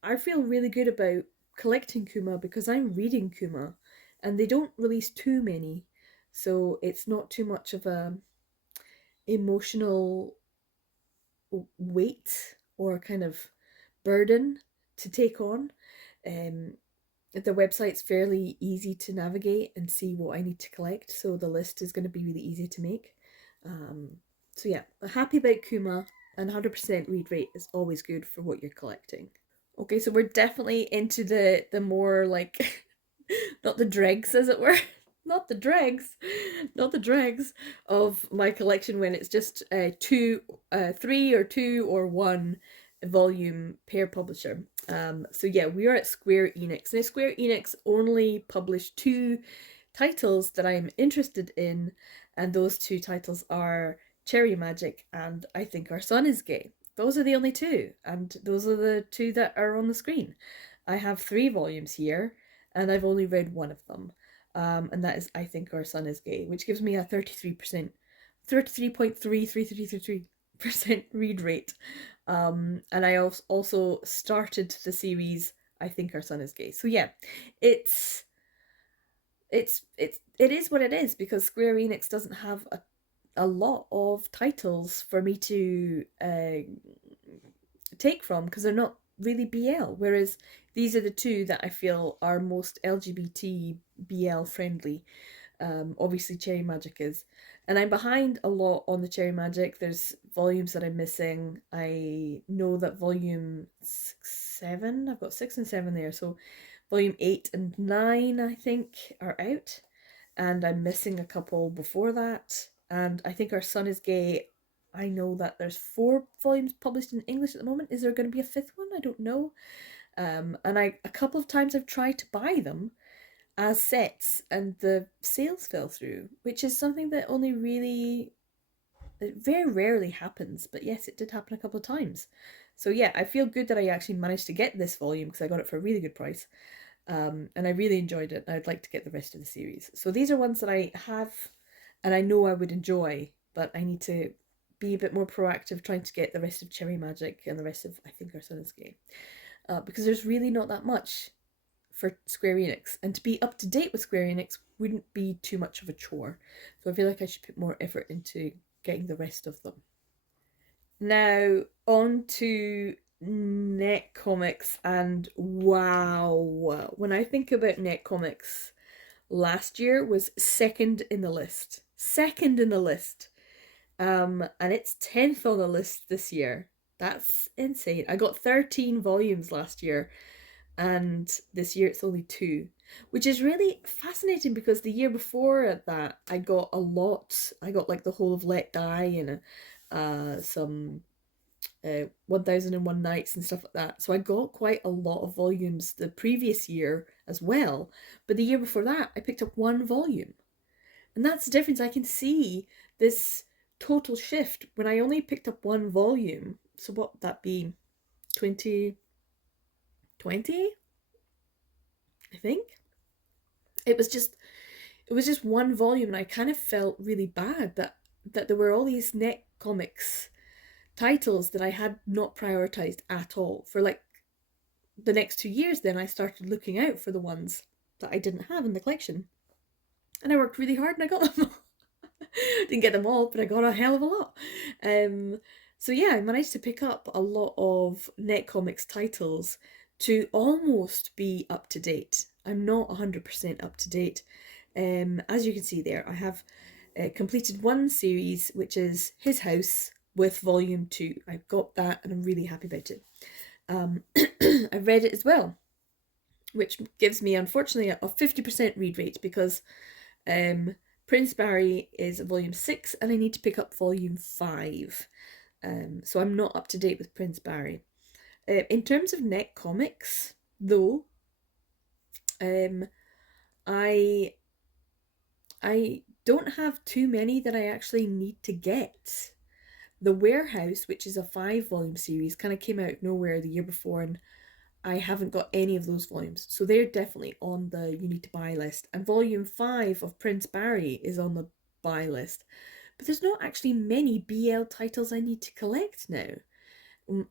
I feel really good about collecting Kuma because I'm reading Kuma, and they don't release too many, so it's not too much of a emotional weight or kind of burden to take on. Um, the website's fairly easy to navigate and see what I need to collect, so the list is going to be really easy to make. Um, so yeah, happy about Kuma, and 100% read rate is always good for what you're collecting. Okay, so we're definitely into the more like not the dregs as it were. Not the dregs, not the dregs of my collection when it's just two, 3 or 2 or 1 volume per publisher. So yeah, we are at Square Enix. Now Square Enix only publish 2 titles that I'm interested in, and those 2 titles are Cherry Magic and I Think Our Son Is Gay. Those are the only 2, and those are the 2 that are on the screen. I have 3 volumes here, and I've only read one of them. And that is I Think Our Son Is Gay, which gives me a 33%, 33.3333% read rate. And I also started the series I Think Our Son Is Gay. So yeah, it's it is what it is because Square Enix doesn't have a lot of titles for me to take from because they're not really BL. Whereas these are the 2 that I feel are most LGBT BL friendly. Obviously, Cherry Magic is. And I'm behind a lot on the Cherry Magic. There's volumes that I'm missing. I know that volume 6, 7, I've got 6 and 7 there. So volume 8 and 9, I think, are out. And I'm missing a couple before that. And I Think Our Son Is Gay I know that there's 4 volumes published in English at the moment. Is there going to be a 5th one? I don't know. And a couple of times I've tried to buy them as sets, and the sales fell through, which is something that only really, it very rarely happens. But yes, it did happen a couple of times. So yeah, I feel good that I actually managed to get this volume because I got it for a really good price. And I really enjoyed it. And I'd like to get the rest of the series. So these are ones that I have, and I know I would enjoy, but I need to be a bit more proactive trying to get the rest of Cherry Magic and the rest of, I think, Our Game. Because there's really not that much for Square Enix, and to be up to date with Square Enix wouldn't be too much of a chore. So I feel like I should put more effort into getting the rest of them. Now, on to net comics, and wow, when I think about net comics, last year was second in the list. Second in the list. And it's 10th on the list this year. That's insane. I got 13 volumes last year, and this year it's only 2, which is really fascinating because the year before that I got a lot. I got like the whole of Let Die and some 1001 Nights and stuff like that. So I got quite a lot of volumes the previous year as well. But the year before that, I picked up 1 volume. And that's the difference. I can see this total shift when I only picked up 1 volume. So what would that be? 2020? I think. It was just it was just 1 volume, and I kind of felt really bad that there were all these net comics titles that I had not prioritized at all. For like the next 2 years, then I started looking out for the ones that I didn't have in the collection. And I worked really hard and I got them. Didn't get them all, but I got a hell of a lot. So yeah, I managed to pick up a lot of net comics titles to almost be up to date. I'm not 100% up to date. As you can see there, I have completed 1 series, which is His House, with volume 2. I've got that and I'm really happy about it. I've read it as well, which gives me, unfortunately, a 50% read rate because Prince Barry is volume 6 and I need to pick up volume 5. So I'm not up to date with Prince Barry. In terms of net comics, though, I don't have too many that I actually need to get. The Warehouse, which is a 5 volume series, kind of came out of nowhere the year before, and I haven't got any of those volumes. So they're definitely on the you need to buy list. And volume 5 of Prince Barry is on the buy list. But there's not actually many BL titles I need to collect now.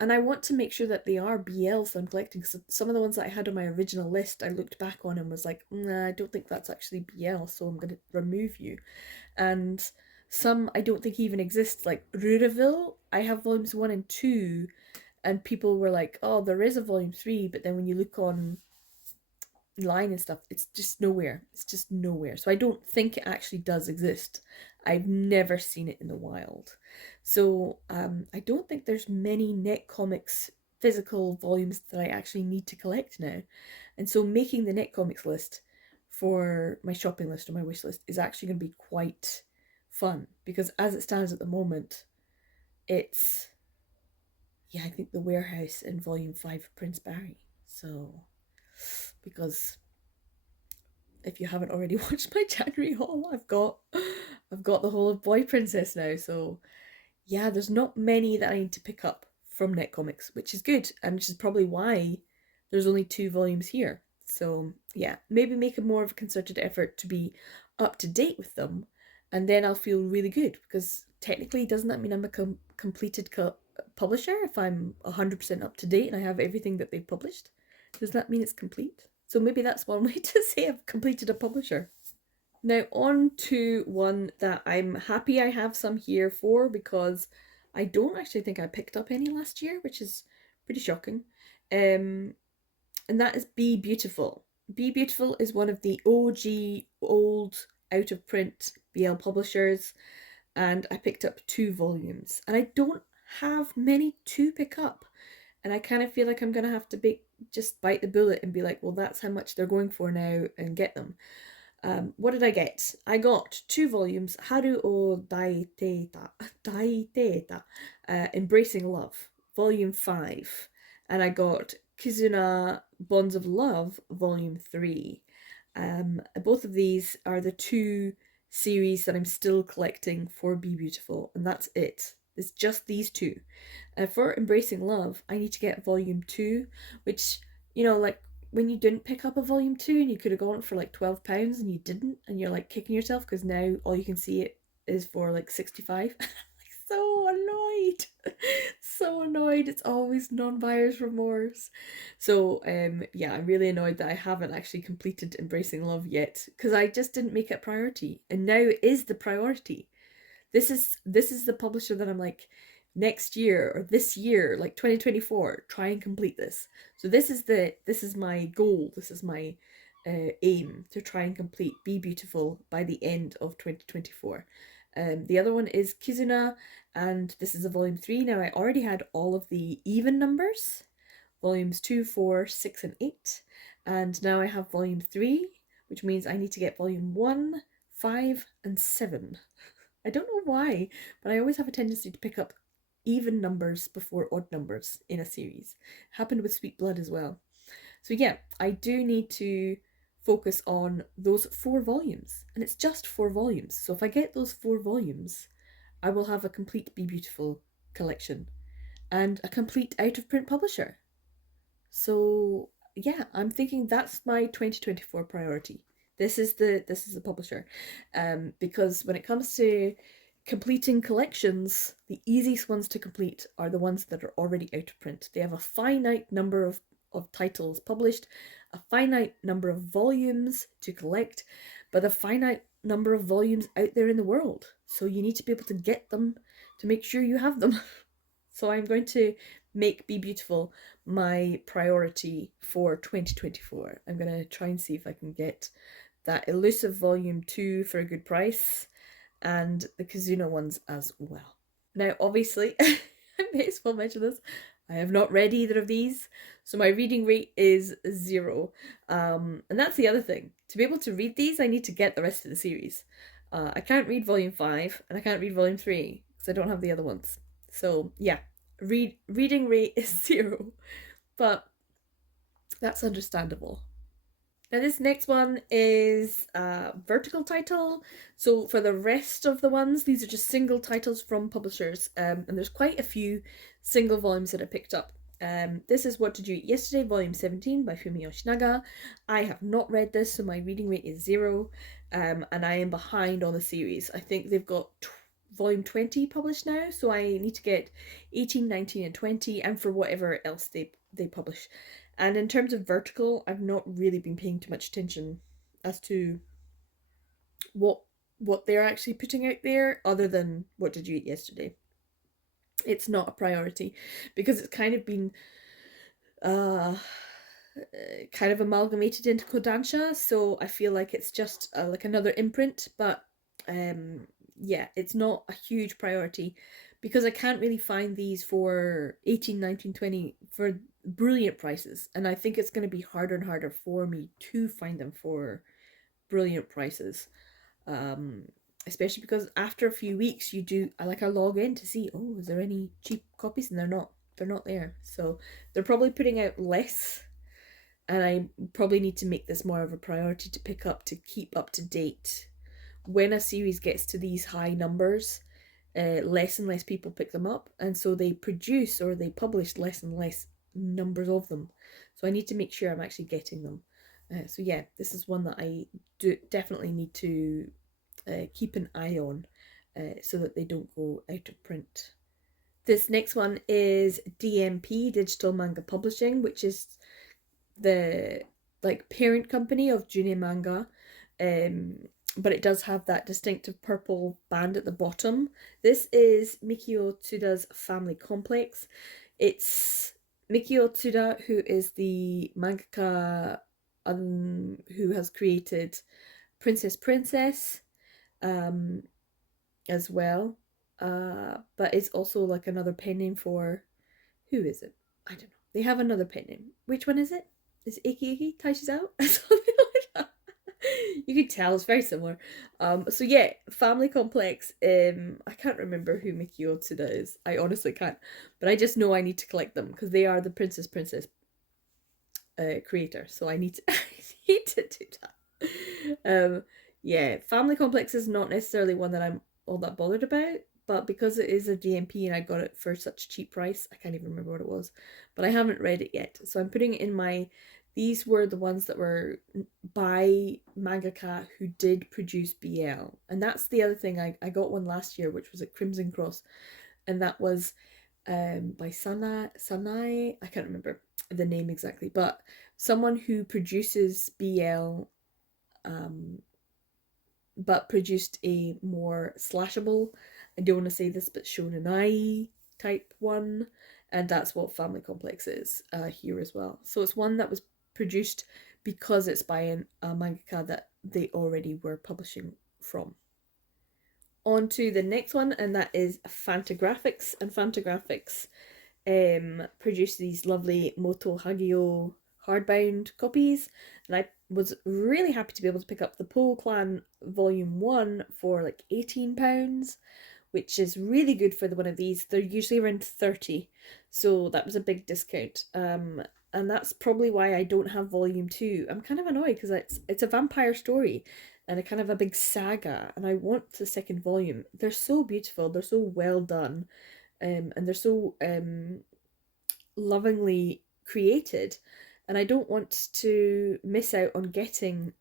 And I want to make sure that they are BLs that I'm collecting. So some of the ones that I had on my original list, I looked back on and was like, nah, I don't think that's actually BL, so I'm going to remove you. And some I don't think even exist, like Ruraville. I have volumes 1 and 2, and people were like, oh, there is a volume 3, but then when you look on line and stuff, it's just nowhere. It's just nowhere. So I don't think it actually does exist. I've never seen it in the wild. So I don't think there's many net comics physical volumes that I actually need to collect now. And so making the net comics list for my shopping list or my wish list is actually going to be quite fun, because as it stands at the moment, it's, yeah, I think The Warehouse and volume 5 of Prince Barry. So because if you haven't already watched my January haul, I've got the whole of Boy Princess now. So yeah, there's not many that I need to pick up from net comics, which is good, and which is probably why there's only 2 volumes here. So yeah, maybe make a more of a concerted effort to be up to date with them, and then I'll feel really good, because technically, doesn't that mean I'm a completed publisher if I'm 100% up to date and I have everything that they've published? Does that mean it's complete? So maybe that's one way to say I've completed a publisher. Now on to one that I'm happy I have some here for, because I don't actually think I picked up any last year, which is pretty shocking. And that is Be Beautiful. Be Beautiful is one of the OG old out of print BL publishers, and I picked up 2 volumes. And I don't have many to pick up. And I kind of feel like I'm going to have to just bite the bullet and be like, well, that's how much they're going for now, and get them. What did I get? I got 2 volumes, Haru o Daiteta, Embracing Love, Volume 5. And I got Kizuna Bonds of Love, Volume 3. Both of these are the 2 series that I'm still collecting for Be Beautiful, and that's it. It's just these 2. For Embracing Love, I need to get Volume 2, which, like when you didn't pick up a Volume 2 and you could have gone for like £12 and you didn't, and you're like kicking yourself because now all you can see it is for like 65. So annoyed. So annoyed. It's always non-buyer's remorse. So yeah, I'm really annoyed that I haven't actually completed Embracing Love yet because I just didn't make it a priority, and now it is the priority. This is the publisher that I'm like, next year or this year, like 2024, try and complete this. So this is my goal. This is my aim, to try and complete Be Beautiful by the end of 2024. The other one is Kizuna, and this is a volume 3. Now I already had all of the even numbers, volumes 2, 4, 6, and 8, and now I have volume 3, which means I need to get volume 1, 5, and 7. I don't know why, but I always have a tendency to pick up even numbers before odd numbers in a series. Happened with Sweet Blood as well. So yeah, I do need to focus on those 4 volumes, and it's just 4 volumes. So if I get those 4 volumes, I will have a complete Be Beautiful collection and a complete out of print publisher. So yeah, I'm thinking that's my 2024 priority. This is the publisher, because when it comes to completing collections, the easiest ones to complete are the ones that are already out of print. They have a finite number of titles published, a finite number of volumes to collect, but a finite number of volumes out there in the world. So you need to be able to get them to make sure you have them. So I'm going to make Be Beautiful my priority for 2024. I'm going to try and see if I can get that elusive volume 2 for a good price, and the Kizuna ones as well. Now, obviously, I may as well mention this, I have not read either of these, so my reading rate is 0. And that's the other thing. To be able to read these, I need to get the rest of the series. I can't read volume 5, and I can't read volume 3, because I don't have the other ones. So, yeah, reading rate is 0, but that's understandable. Now this next one is a vertical title. So for the rest of the ones, these are just single titles from publishers, and there's quite a few single volumes that I picked up. This is What Did You Eat Yesterday, Volume 17 by Fumi Yoshinaga. I have not read this, so my reading rate is 0, and I am behind on the series. I think they've got Volume 20 published now, so I need to get 18, 19, and 20, and for whatever else they publish. And in terms of vertical, I've not really been paying too much attention as to what they're actually putting out there, other than What Did You Eat Yesterday. It's not a priority because it's kind of been kind of amalgamated into Kodansha, so I feel like it's just like another imprint, but yeah, it's not a huge priority because I can't really find these for 18, 19, 20 for brilliant prices, and I think it's going to be harder and harder for me to find them for brilliant prices, especially because after a few weeks I log in to see, oh, is there any cheap copies, and they're not there. So they're probably putting out less, and I probably need to make this more of a priority to pick up, to keep up to date. When a series gets to these high numbers, less and less people pick them up, and so they produce or they publish less and less numbers of them. So I need to make sure I'm actually getting them. So yeah, this is one that I definitely need to keep an eye on, so that they don't go out of print. This next one is DMP, Digital Manga Publishing, which is the parent company of Junior Manga, but it does have that distinctive purple band at the bottom. This is Mikio Tsuda's Family Complex. It's Mikio Tsuda, who is the mangaka who has created Princess, as well. But it's also like another pen name for, who is it? I don't know. They have another pen name. Which one is it? Is it Iki Iki Taishi's out? Something like that. You could tell it's very similar. So yeah, Family Complex. I can't remember who Mikio Tsuda is. I honestly can't, but I just know I need to collect them because they are the Princess creator. So I need to I need to do that. Yeah, Family Complex is not necessarily one that I'm all that bothered about, but because it is a DMP and I got it for such a cheap price, I can't even remember what it was, but I haven't read it yet. So I'm putting it in my. These were the ones that were by mangaka who did produce BL, and that's the other thing. I got one last year, which was at Crimson Cross, and that was by Sanai. I can't remember the name exactly, but someone who produces BL, um, but produced a more slashable, I don't want to say this, but shonenai type one, and that's what Family Complex is here as well. So it's one that was produced because it's by a mangaka that they already were publishing from. On to the next one, and that is Fantagraphics. And Fantagraphics produced these lovely Moto Hagio hardbound copies, and I was really happy to be able to pick up the Pole Clan Volume 1 for like £18, which is really good for the one of these. They're usually around 30, so that was a big discount. And that's probably why I don't have Volume 2. I'm kind of annoyed because it's a vampire story and a kind of a big saga, and I want the second volume. They're so beautiful, they're so well done, and they're so lovingly created, and I don't want to miss out on getting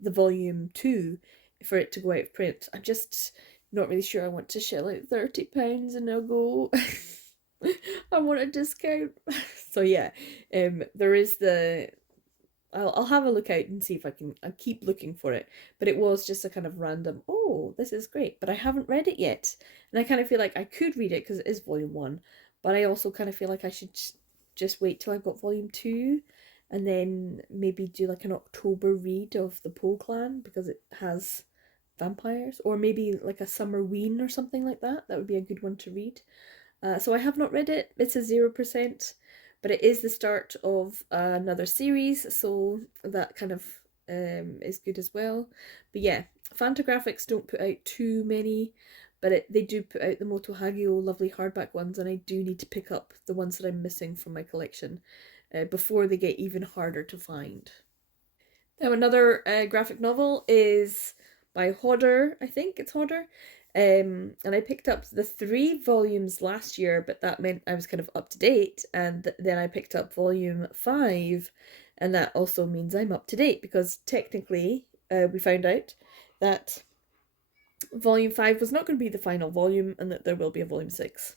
the volume 2 for it to go out of print. I'm just not really sure I want to shell out £30 and I'll go. I want a discount. So yeah, there is the. I'll have a look out and see if I can. I keep looking for it, but it was just a kind of random. Oh, this is great, but I haven't read it yet, and I kind of feel like I could read it because it is volume 1, but I also kind of feel like I should just wait till I've got volume 2, and then maybe do like an October read of the Pole Clan because it has vampires, or maybe like a summer ween or something like that. That would be a good one to read. So I have not read it. It's a 0%, but it is the start of another series, so that kind of is good as well. But yeah, Fantagraphics don't put out too many, but they do put out the Moto Hagio lovely hardback ones, and I do need to pick up the ones that I'm missing from my collection before they get even harder to find. Now, another graphic novel is by Hodder, I think it's Hodder. And I picked up the 3 volumes last year, but that meant I was kind of up to date. And then I picked up volume 5, and that also means I'm up to date because technically we found out that volume 5 was not going to be the final volume and that there will be a volume 6.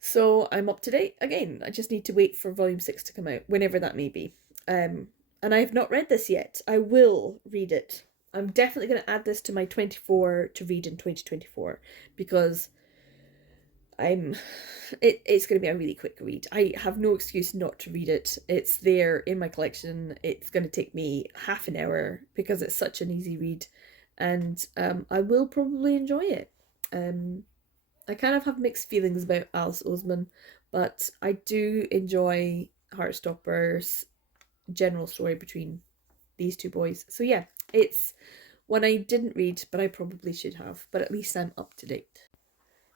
So I'm up to date again. I just need to wait for volume 6 to come out, whenever that may be. And I have not read this yet. I will read it. I'm definitely going to add this to my 24 to read in 2024 because it's going to be a really quick read. I have no excuse not to read it. It's there in my collection. It's going to take me half an hour because it's such an easy read, and I will probably enjoy it. I kind of have mixed feelings about Alice Oseman, but I do enjoy Heartstopper's general story between these two boys. So yeah, it's one I didn't read, but I probably should have. But at least I'm up to date.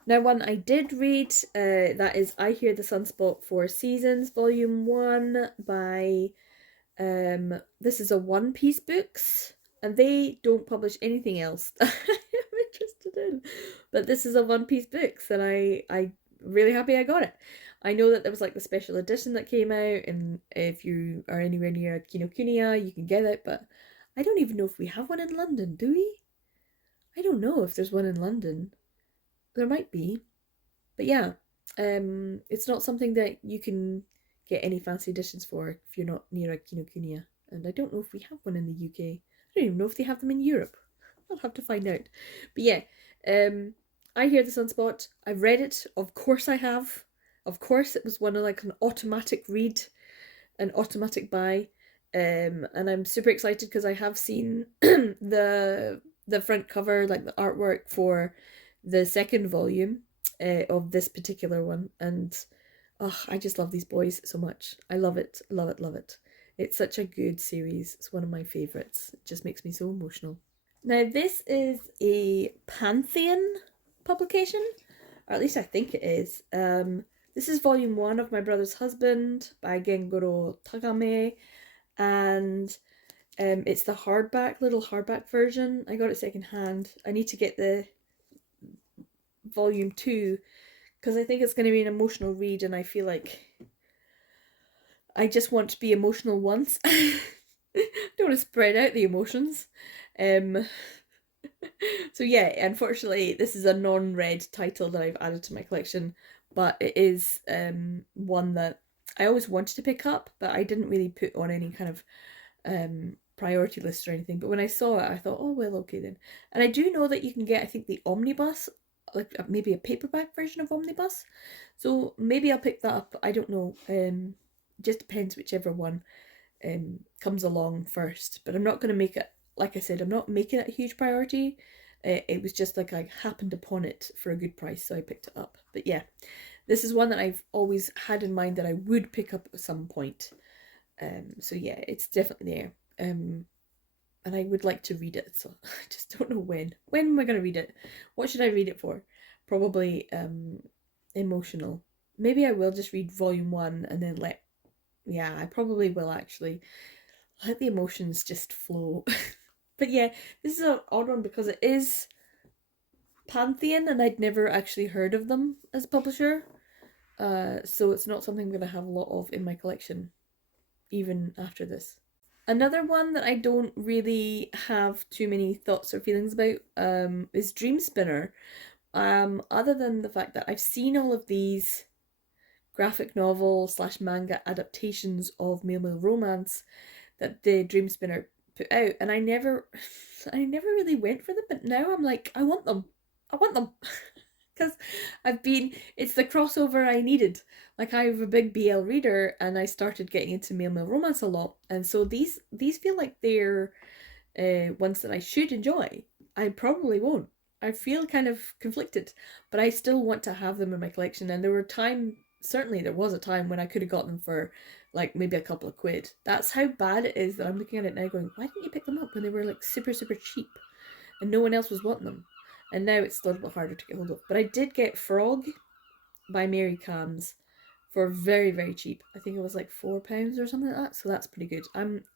Now, one I did read, that is I Hear the Sunspot 4 Seasons, Volume 1 by, this is a One Piece Books, and they don't publish anything else that I'm interested in. But this is a One Piece Books, and I'm really happy I got it. I know that there was like the special edition that came out, and if you are anywhere near Kinokuniya, you can get it, but I don't even know if we have one in London, do we? I don't know if there's one in London. There might be. But yeah, it's not something that you can get any fancy editions for if you're not near a Kinokuniya. And I don't know if we have one in the UK. I don't even know if they have them in Europe. I'll have to find out. But yeah, I Hear the Sunspot. I've read it. Of course I have. Of course it was one of like an automatic read, an automatic buy. And I'm super excited because I have seen the front cover, like the artwork for the second volume of this particular one, and oh, I just love these boys so much. I love it, love it, love it. It's such a good series. It's one of my favourites. It just makes me so emotional. Now, this is a Pantheon publication, or at least I think it is. This is volume 1 of My Brother's Husband by Gengoro Tagame, and it's the little hardback version. I got it secondhand. I need to get the volume 2 because I think it's going to be an emotional read, and I feel like I just want to be emotional once. Don't want to spread out the emotions. So yeah, unfortunately, this is a non-read title that I've added to my collection, but it is one that I always wanted to pick up, but I didn't really put on any kind of priority list or anything. But when I saw it, I thought, oh well, okay then. And I do know that you can get, I think, the omnibus, like maybe a paperback version of omnibus. So maybe I'll pick that up. I don't know. Just depends whichever one comes along first. But I'm not going to make it, like I said, I'm not making it a huge priority. It was just like I happened upon it for a good price, so I picked it up. But yeah, this is one that I've always had in mind that I would pick up at some point. So yeah, it's definitely there. And I would like to read it, so I just don't know when. When am I going to read it? What should I read it for? Probably emotional. Maybe I will just read volume 1 and then yeah, I probably will actually let the emotions just flow. But yeah, this is an odd one because it is Pantheon and I'd never actually heard of them as a publisher. So it's not something I'm going to have a lot of in my collection, even after this. Another one that I don't really have too many thoughts or feelings about is Dream Spinner. Other than the fact that I've seen all of these graphic novel / manga adaptations of Male Male Romance that the Dream Spinner put out, and I never really went for them. But now I'm like, I want them, because it's the crossover I needed. Like, I have a big BL reader, and I started getting into Male Male Romance a lot, and so these feel like they're ones that I should enjoy. I probably won't. I feel kind of conflicted, but I still want to have them in my collection. And there was a time when I could have got them for like maybe a couple of quid. That's how bad it is that I'm looking at it now going, why didn't you pick them up when they were like super, super cheap and no one else was wanting them? And now it's a little bit harder to get hold of. But I did get Frog by Mary Cams for very, very cheap. I think it was like £4 or something like that. So that's pretty good.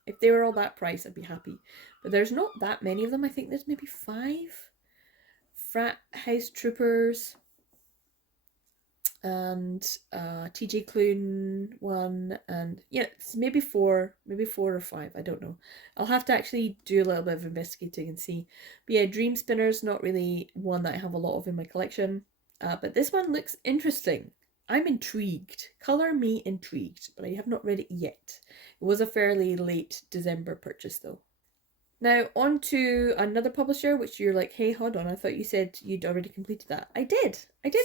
If they were all that price, I'd be happy. But there's not that many of them. I think there's maybe 5. Frat House Troopers and TJ Clune one, and yeah, it's maybe 4 or 5, I don't know. I'll have to actually do a little bit of investigating and see. But yeah, Dream Spinner's not really one that I have a lot of in my collection, but this one looks interesting. I'm intrigued. Colour me intrigued, but I have not read it yet. It was a fairly late December purchase though. Now, on to another publisher, which you're like, hey, hold on, I thought you said you'd already completed that. I did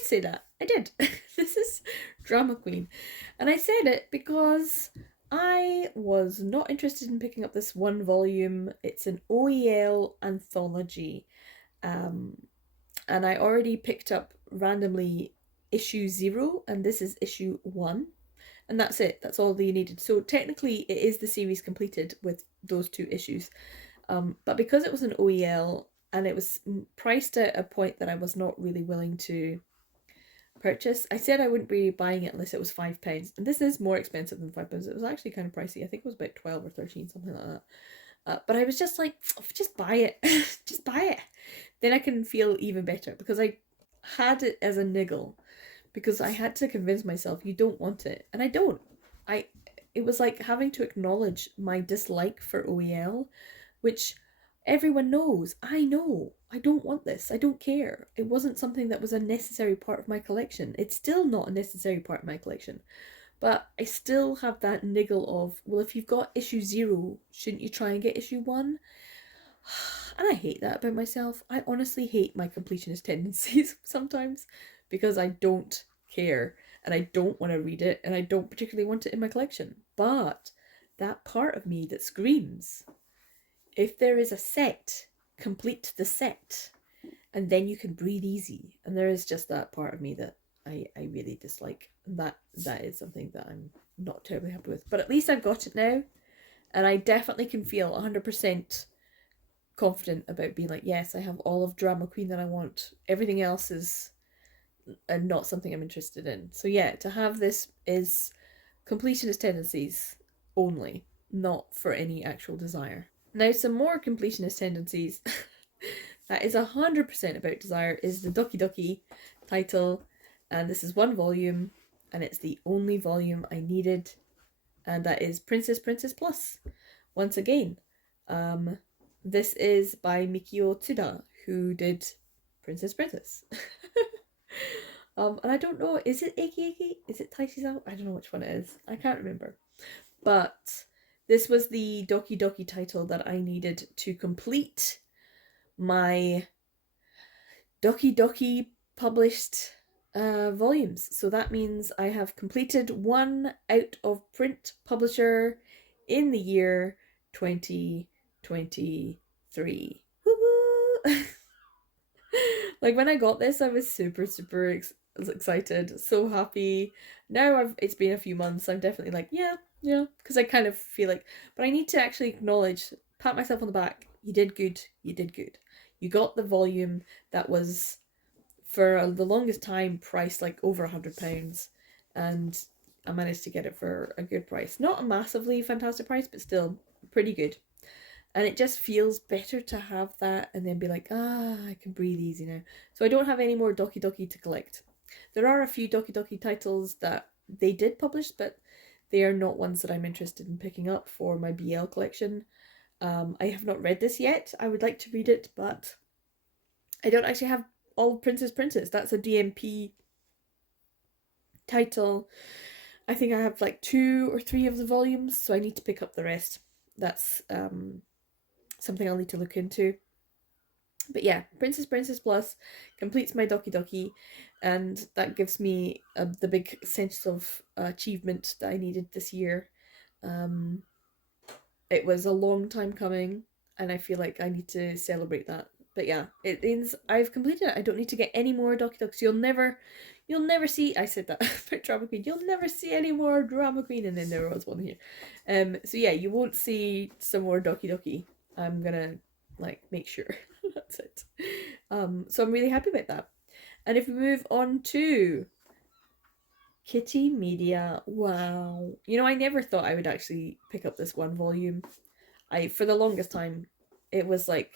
say that. I did. This is Drama Queen. And I said it because I was not interested in picking up this one volume. It's an OEL anthology. And I already picked up randomly issue 0, and this is issue 1. And that's it. That's all they needed. So technically, it is the series completed with those 2 issues. But because it was an OEL and it was priced at a point that I was not really willing to purchase, I said I wouldn't be buying it unless it was £5. And this is more expensive than £5. It was actually kind of pricey. I think it was about 12 or 13, something like that. But I was just like, just buy it. Just buy it. Then I can feel even better, because I had it as a niggle, because I had to convince myself you don't want it. And I don't. It was like having to acknowledge my dislike for OEL, which everyone knows. I know. I don't want this. I don't care. It wasn't something that was a necessary part of my collection. It's still not a necessary part of my collection. But I still have that niggle of, well, if you've got issue 0, shouldn't you try and get issue 1? And I hate that about myself. I honestly hate my completionist tendencies sometimes, because I don't care and I don't want to read it and I don't particularly want it in my collection. But that part of me that screams, if there is a set, complete the set, and then you can breathe easy. And there is just that part of me that I really dislike. And that is something that I'm not terribly happy with. But at least I've got it now. And I definitely can feel 100% confident about being like, yes, I have all of Drama Queen that I want. Everything else is not something I'm interested in. So yeah, to have this is completionist tendencies only, not for any actual desire. Now, some more completionist tendencies that is 100% about desire is the Doki Doki title, and this is one volume, and it's the only volume I needed, and that is Princess Plus. Once again, this is by Mikio Tsuda, who did Princess. And I don't know, is it Eki? Is it Taishiza? I don't know which one it is. I can't remember. But this was the Doki Doki title that I needed to complete my Doki Doki published volumes. So that means I have completed one out of print publisher in the year 2023. Woo-woo! Like when I got this, I was super excited, so happy. Now it's been a few months. I'm definitely like, yeah, because I kind of feel like, but I need to actually acknowledge, pat myself on the back. You did good. You did good. You got the volume that was for the longest time priced like over £100, and I managed to get it for a good price. Not a massively fantastic price, but still pretty good. And it just feels better to have that and then be like, I can breathe easy now. So I don't have any more Doki Doki to collect. There are a few Doki Doki titles that they did publish, but they are not ones that I'm interested in picking up for my BL collection. I have not read this yet. I would like to read it, but I don't actually have all of Princess. That's a DMP title. I think I have like 2 or 3 of the volumes, so I need to pick up the rest. That's something I'll need to look into. But yeah, Princess Plus completes my Doki Doki, and that gives me the big sense of achievement that I needed this year. It was a long time coming, and I feel like I need to celebrate that. But yeah, it means I've completed it. I don't need to get any more Doki Doki. You'll never see. I said that about Drama Queen. You'll never see any more Drama Queen, and then there was one here. So yeah, you won't see some more Doki Doki. I'm gonna make sure. That's it. So I'm really happy about that. And if we move on to Kitty Media, wow. I never thought I would actually pick up this one volume. For the longest time, it was like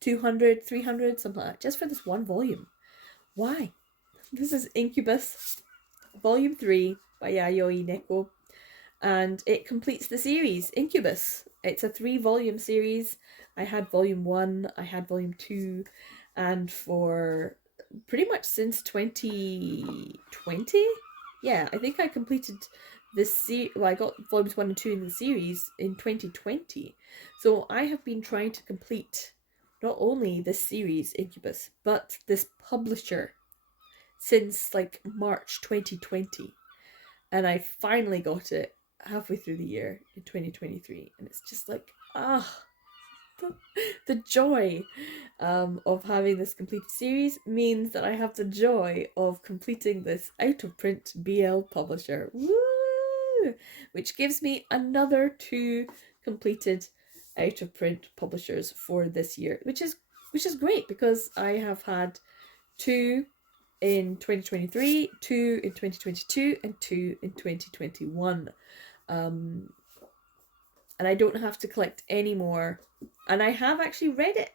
200, 300, something like that, just for this one volume. Why? This is Incubus, Volume 3 by Yayoi Neko, and it completes the series, Incubus. It's a 3-volume series. I had Volume 1, I had Volume 2, and for pretty much since 2020, yeah, I think I completed this I got Volumes 1 and 2 in the series in 2020. So I have been trying to complete not only this series, Incubus, but this publisher since March 2020. And I finally got it halfway through the year in 2023. And it's just the joy of having this completed series means that I have the joy of completing this out-of-print BL publisher. Woo! Which gives me another 2 completed out-of-print publishers for this year, which is great because I have had 2 in 2023, 2 in 2022, and 2 in 2021. And I don't have to collect any more. And I have actually read it.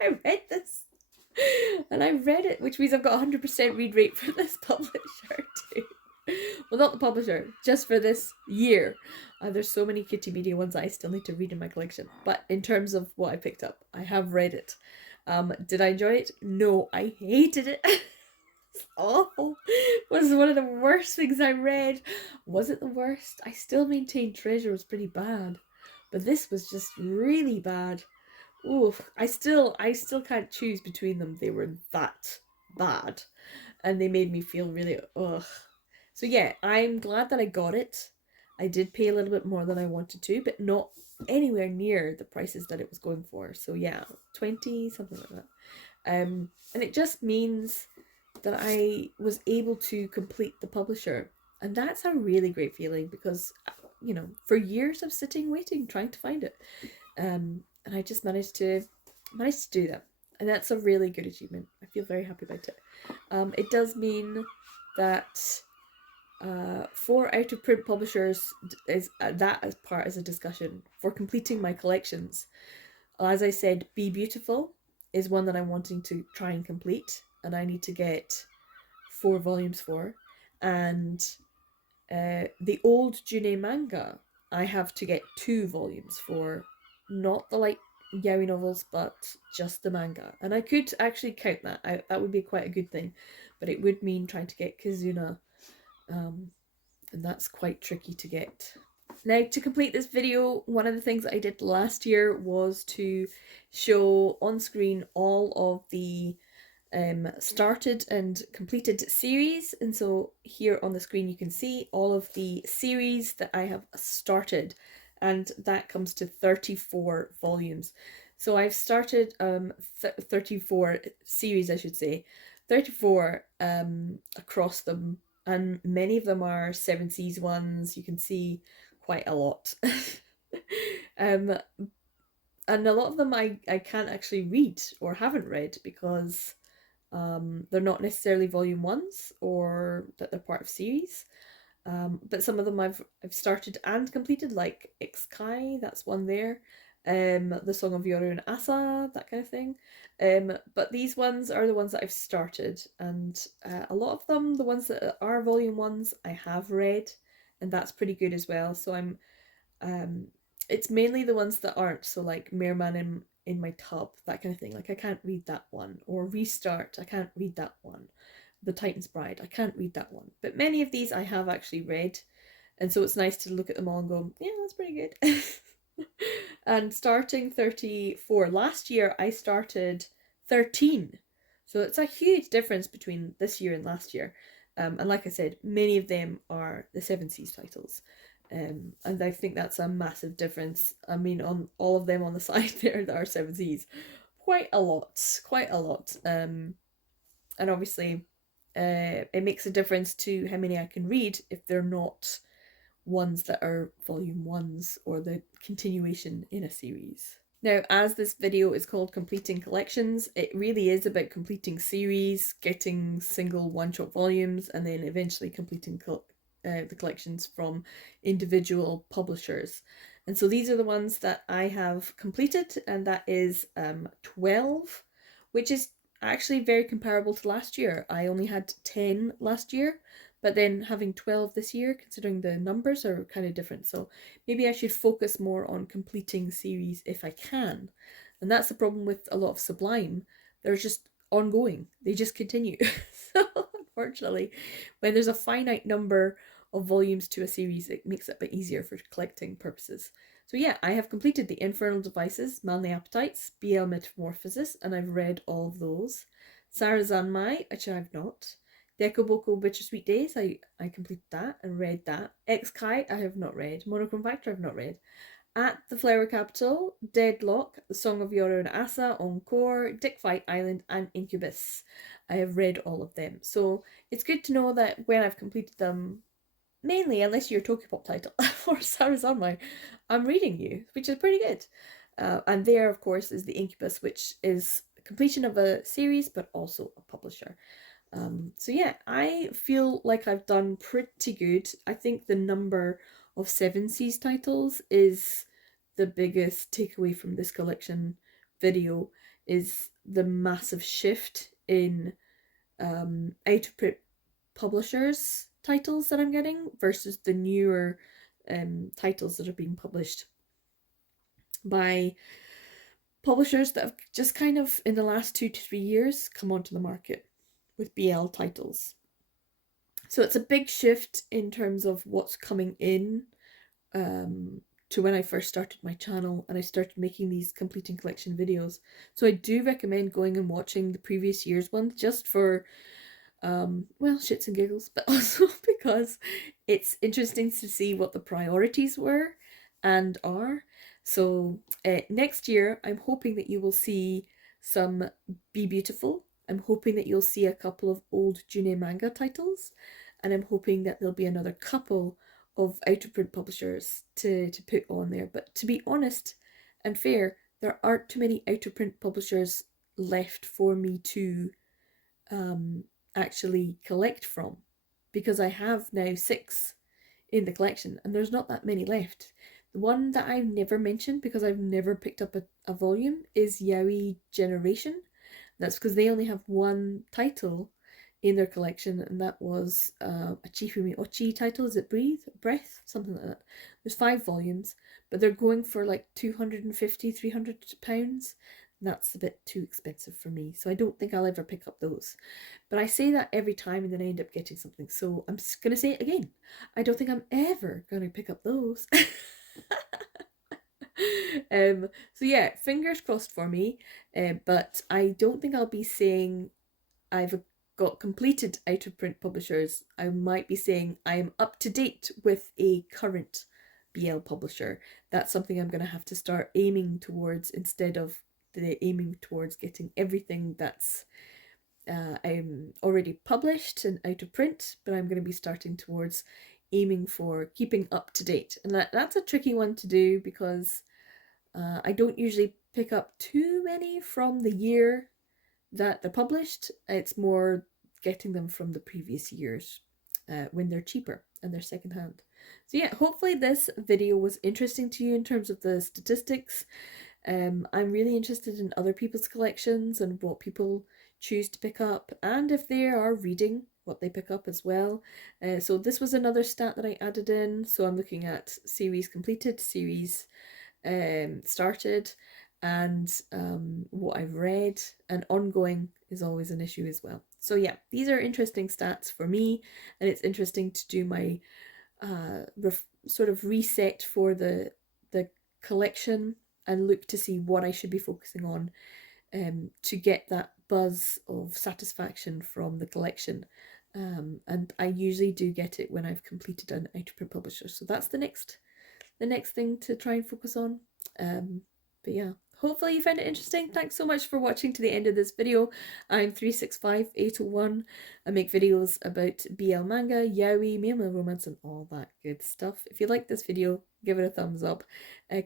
I read this. And I read it, which means I've got 100% read rate for this publisher too. Well, not the publisher, just for this year. There's so many Kitty Media ones that I still need to read in my collection. But in terms of what I picked up, I have read it. Did I enjoy it? No, I hated it. It's awful. It was one of the worst things I read. Was it the worst? I still maintain Treasure was pretty bad. But this was just really bad. Oof. I still can't choose between them. They were that bad. And they made me feel really ugh. So yeah, I'm glad that I got it. I did pay a little bit more than I wanted to, but not anywhere near the prices that it was going for. So yeah, 20, something like that. And it just means that I was able to complete the publisher. And that's a really great feeling because you know, for years of sitting waiting trying to find it, and I just managed to do that, and that's a really good achievement. I feel very happy about it. It does mean that for out of print publishers is that as part as a discussion for completing my collections. As I said, Be Beautiful is one that I'm wanting to try and complete, and I need to get 4 volumes for. And the old June manga, I have to get 2 volumes for, not the like yaoi novels, but just the manga. And I could actually count that. That would be quite a good thing, but it would mean trying to get Kizuna, and that's quite tricky to get. Now, to complete this video, one of the things that I did last year was to show on screen all of the started and completed series. And so here on the screen you can see all of the series that I have started, and that comes to 34 volumes. So I've started 34 series, I should say, 34 across them, and many of them are 7Cs ones. You can see quite a lot. And a lot of them I can't actually read or haven't read because they're not necessarily volume ones or that they're part of series. But some of them I've started and completed, like Ixikai, that's one there. The Song of Yoru and Asa, that kind of thing. But these ones are the ones that I've started, and a lot of them, the ones that are volume ones, I have read, and that's pretty good as well. So I'm it's mainly the ones that aren't, so like Merman in my tub, that kind of thing. Like I can't read that one, or Restart, I can't read that one. The Titan's Bride, I can't read that one. But many of these I have actually read, and so it's nice to look at them all and go, yeah, that's pretty good. And starting 34 last year, I started 13, so it's a huge difference between this year and last year. And like I said, many of them are the 7Cs titles. And I think that's a massive difference. I mean, on all of them on the side there that are 7Cs, quite a lot, quite a lot. And obviously, it makes a difference to how many I can read if they're not ones that are volume ones or the continuation in a series. Now, as this video is called Completing Collections, it really is about completing series, getting single one-shot volumes, and then eventually completing the collections from individual publishers. And so these are the ones that I have completed, and that is 12, which is actually very comparable to last year. I only had 10 last year, but then having 12 this year, considering the numbers are kind of different. So maybe I should focus more on completing series if I can. And that's the problem with a lot of Sublime. They're just ongoing. They just continue. So unfortunately, when there's a finite number of volumes to a series, it makes it a bit easier for collecting purposes. So yeah, I have completed the Infernal Devices, Manly Appetites, BL Metamorphosis, and I've read all of those. Sarazanmai, which I've not. Dekoboko Bittersweet Days, I completed that and read that. Ixikai, I have not read. Monochrome Factor, I've not read. At the Flower Capital, Deadlock, The Song of Yoru and Asa, Encore, Dick Fight Island, and Incubus. I have read all of them. So it's good to know that when I've completed them, mainly, unless you're a Tokyopop title or Sarazanmai, I'm reading you, which is pretty good. And there, of course, is the Incubus, which is completion of a series, but also a publisher. So yeah, I feel like I've done pretty good. I think the number of 7Cs titles is the biggest takeaway from this collection video, is the massive shift in out of print publishers titles that I'm getting versus the newer titles that are being published by publishers that have just kind of in the last 2 to 3 years come onto the market with BL titles. So it's a big shift in terms of what's coming in to when I first started my channel and I started making these completing collection videos. So I do recommend going and watching the previous year's ones just for well, shits and giggles, but also because it's interesting to see what the priorities were and are. So next year, I'm hoping that you will see some Be Beautiful. I'm hoping that you'll see a couple of old June manga titles, and I'm hoping that there'll be another couple of out of print publishers to put on there. But to be honest and fair, there aren't too many out of print publishers left for me to actually collect from, because I have now 6 in the collection and there's not that many left. The one that I've never mentioned because I've never picked up a volume is Yaoi Generation. That's because they only have one title in their collection, and that was a Chifumi Ochi title. Is it Breath? Something like that. There's 5 volumes, but they're going for like £250–300. That's a bit too expensive for me, so I don't think I'll ever pick up those. But I say that every time and then I end up getting something, so I'm just going to say it again. I don't think I'm ever going to pick up those. So yeah, fingers crossed for me, but I don't think I'll be saying I've got completed out of print publishers. I might be saying I am up to date with a current BL publisher. That's something I'm going to have to start aiming towards, instead of aiming towards getting everything that's already published and out of print, but I'm going to be starting towards aiming for keeping up to date. And that's a tricky one to do because I don't usually pick up too many from the year that they're published. It's more getting them from the previous years when they're cheaper and they're secondhand. So yeah, hopefully this video was interesting to you in terms of the statistics. I'm really interested in other people's collections and what people choose to pick up, and if they are reading, what they pick up as well. So this was another stat that I added in. So I'm looking at series completed, series started, and what I've read, and ongoing is always an issue as well. So yeah, these are interesting stats for me, and it's interesting to do my sort of reset for the collection and look to see what I should be focusing on to get that buzz of satisfaction from the collection. And I usually do get it when I've completed an out of print publisher. So that's the next thing to try and focus on. But yeah, hopefully you found it interesting. Thanks so much for watching to the end of this video. I'm 365801. I make videos about BL manga, yaoi, male romance, and all that good stuff. If you like this video, give it a thumbs up.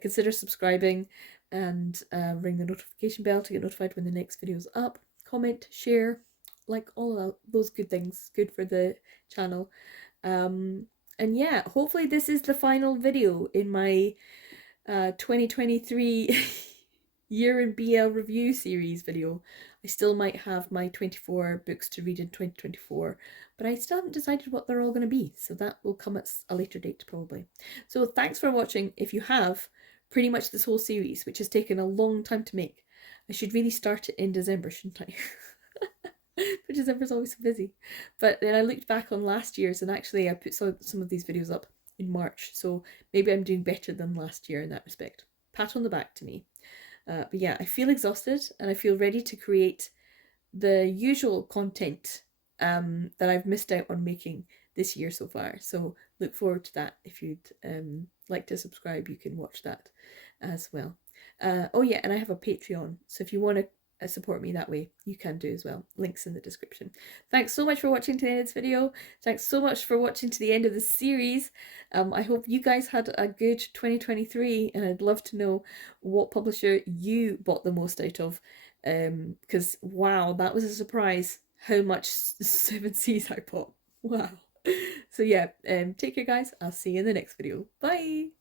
Consider subscribing and ring the notification bell to get notified when the next video is up. Comment, share, like all of those good things. Good for the channel. And yeah, hopefully this is the final video in my 2023 year in BL review series video. I still might have my 24 books to read in 2024, but I still haven't decided what they're all going to be, so that will come at a later date probably. So thanks for watching. If you have pretty much this whole series, which has taken a long time to make, I should really start it in December, shouldn't I? But December's always so busy. But then I looked back on last year's, and actually I put some of these videos up in March, so maybe I'm doing better than last year in that respect. Pat on the back to me. But yeah, I feel exhausted and I feel ready to create the usual content that I've missed out on making this year so far. So look forward to that. If you'd like to subscribe, you can watch that as well. Oh yeah, and I have a Patreon, so if you want to support me that way, you can do as well. Links in the description. Thanks so much for watching to the end of this video. Thanks so much for watching to the end of the series. I hope you guys had a good 2023, and I'd love to know what publisher you bought the most out of, because wow, that was a surprise how much 7Cs I bought. Wow. So yeah, take care guys, I'll see you in the next video. Bye.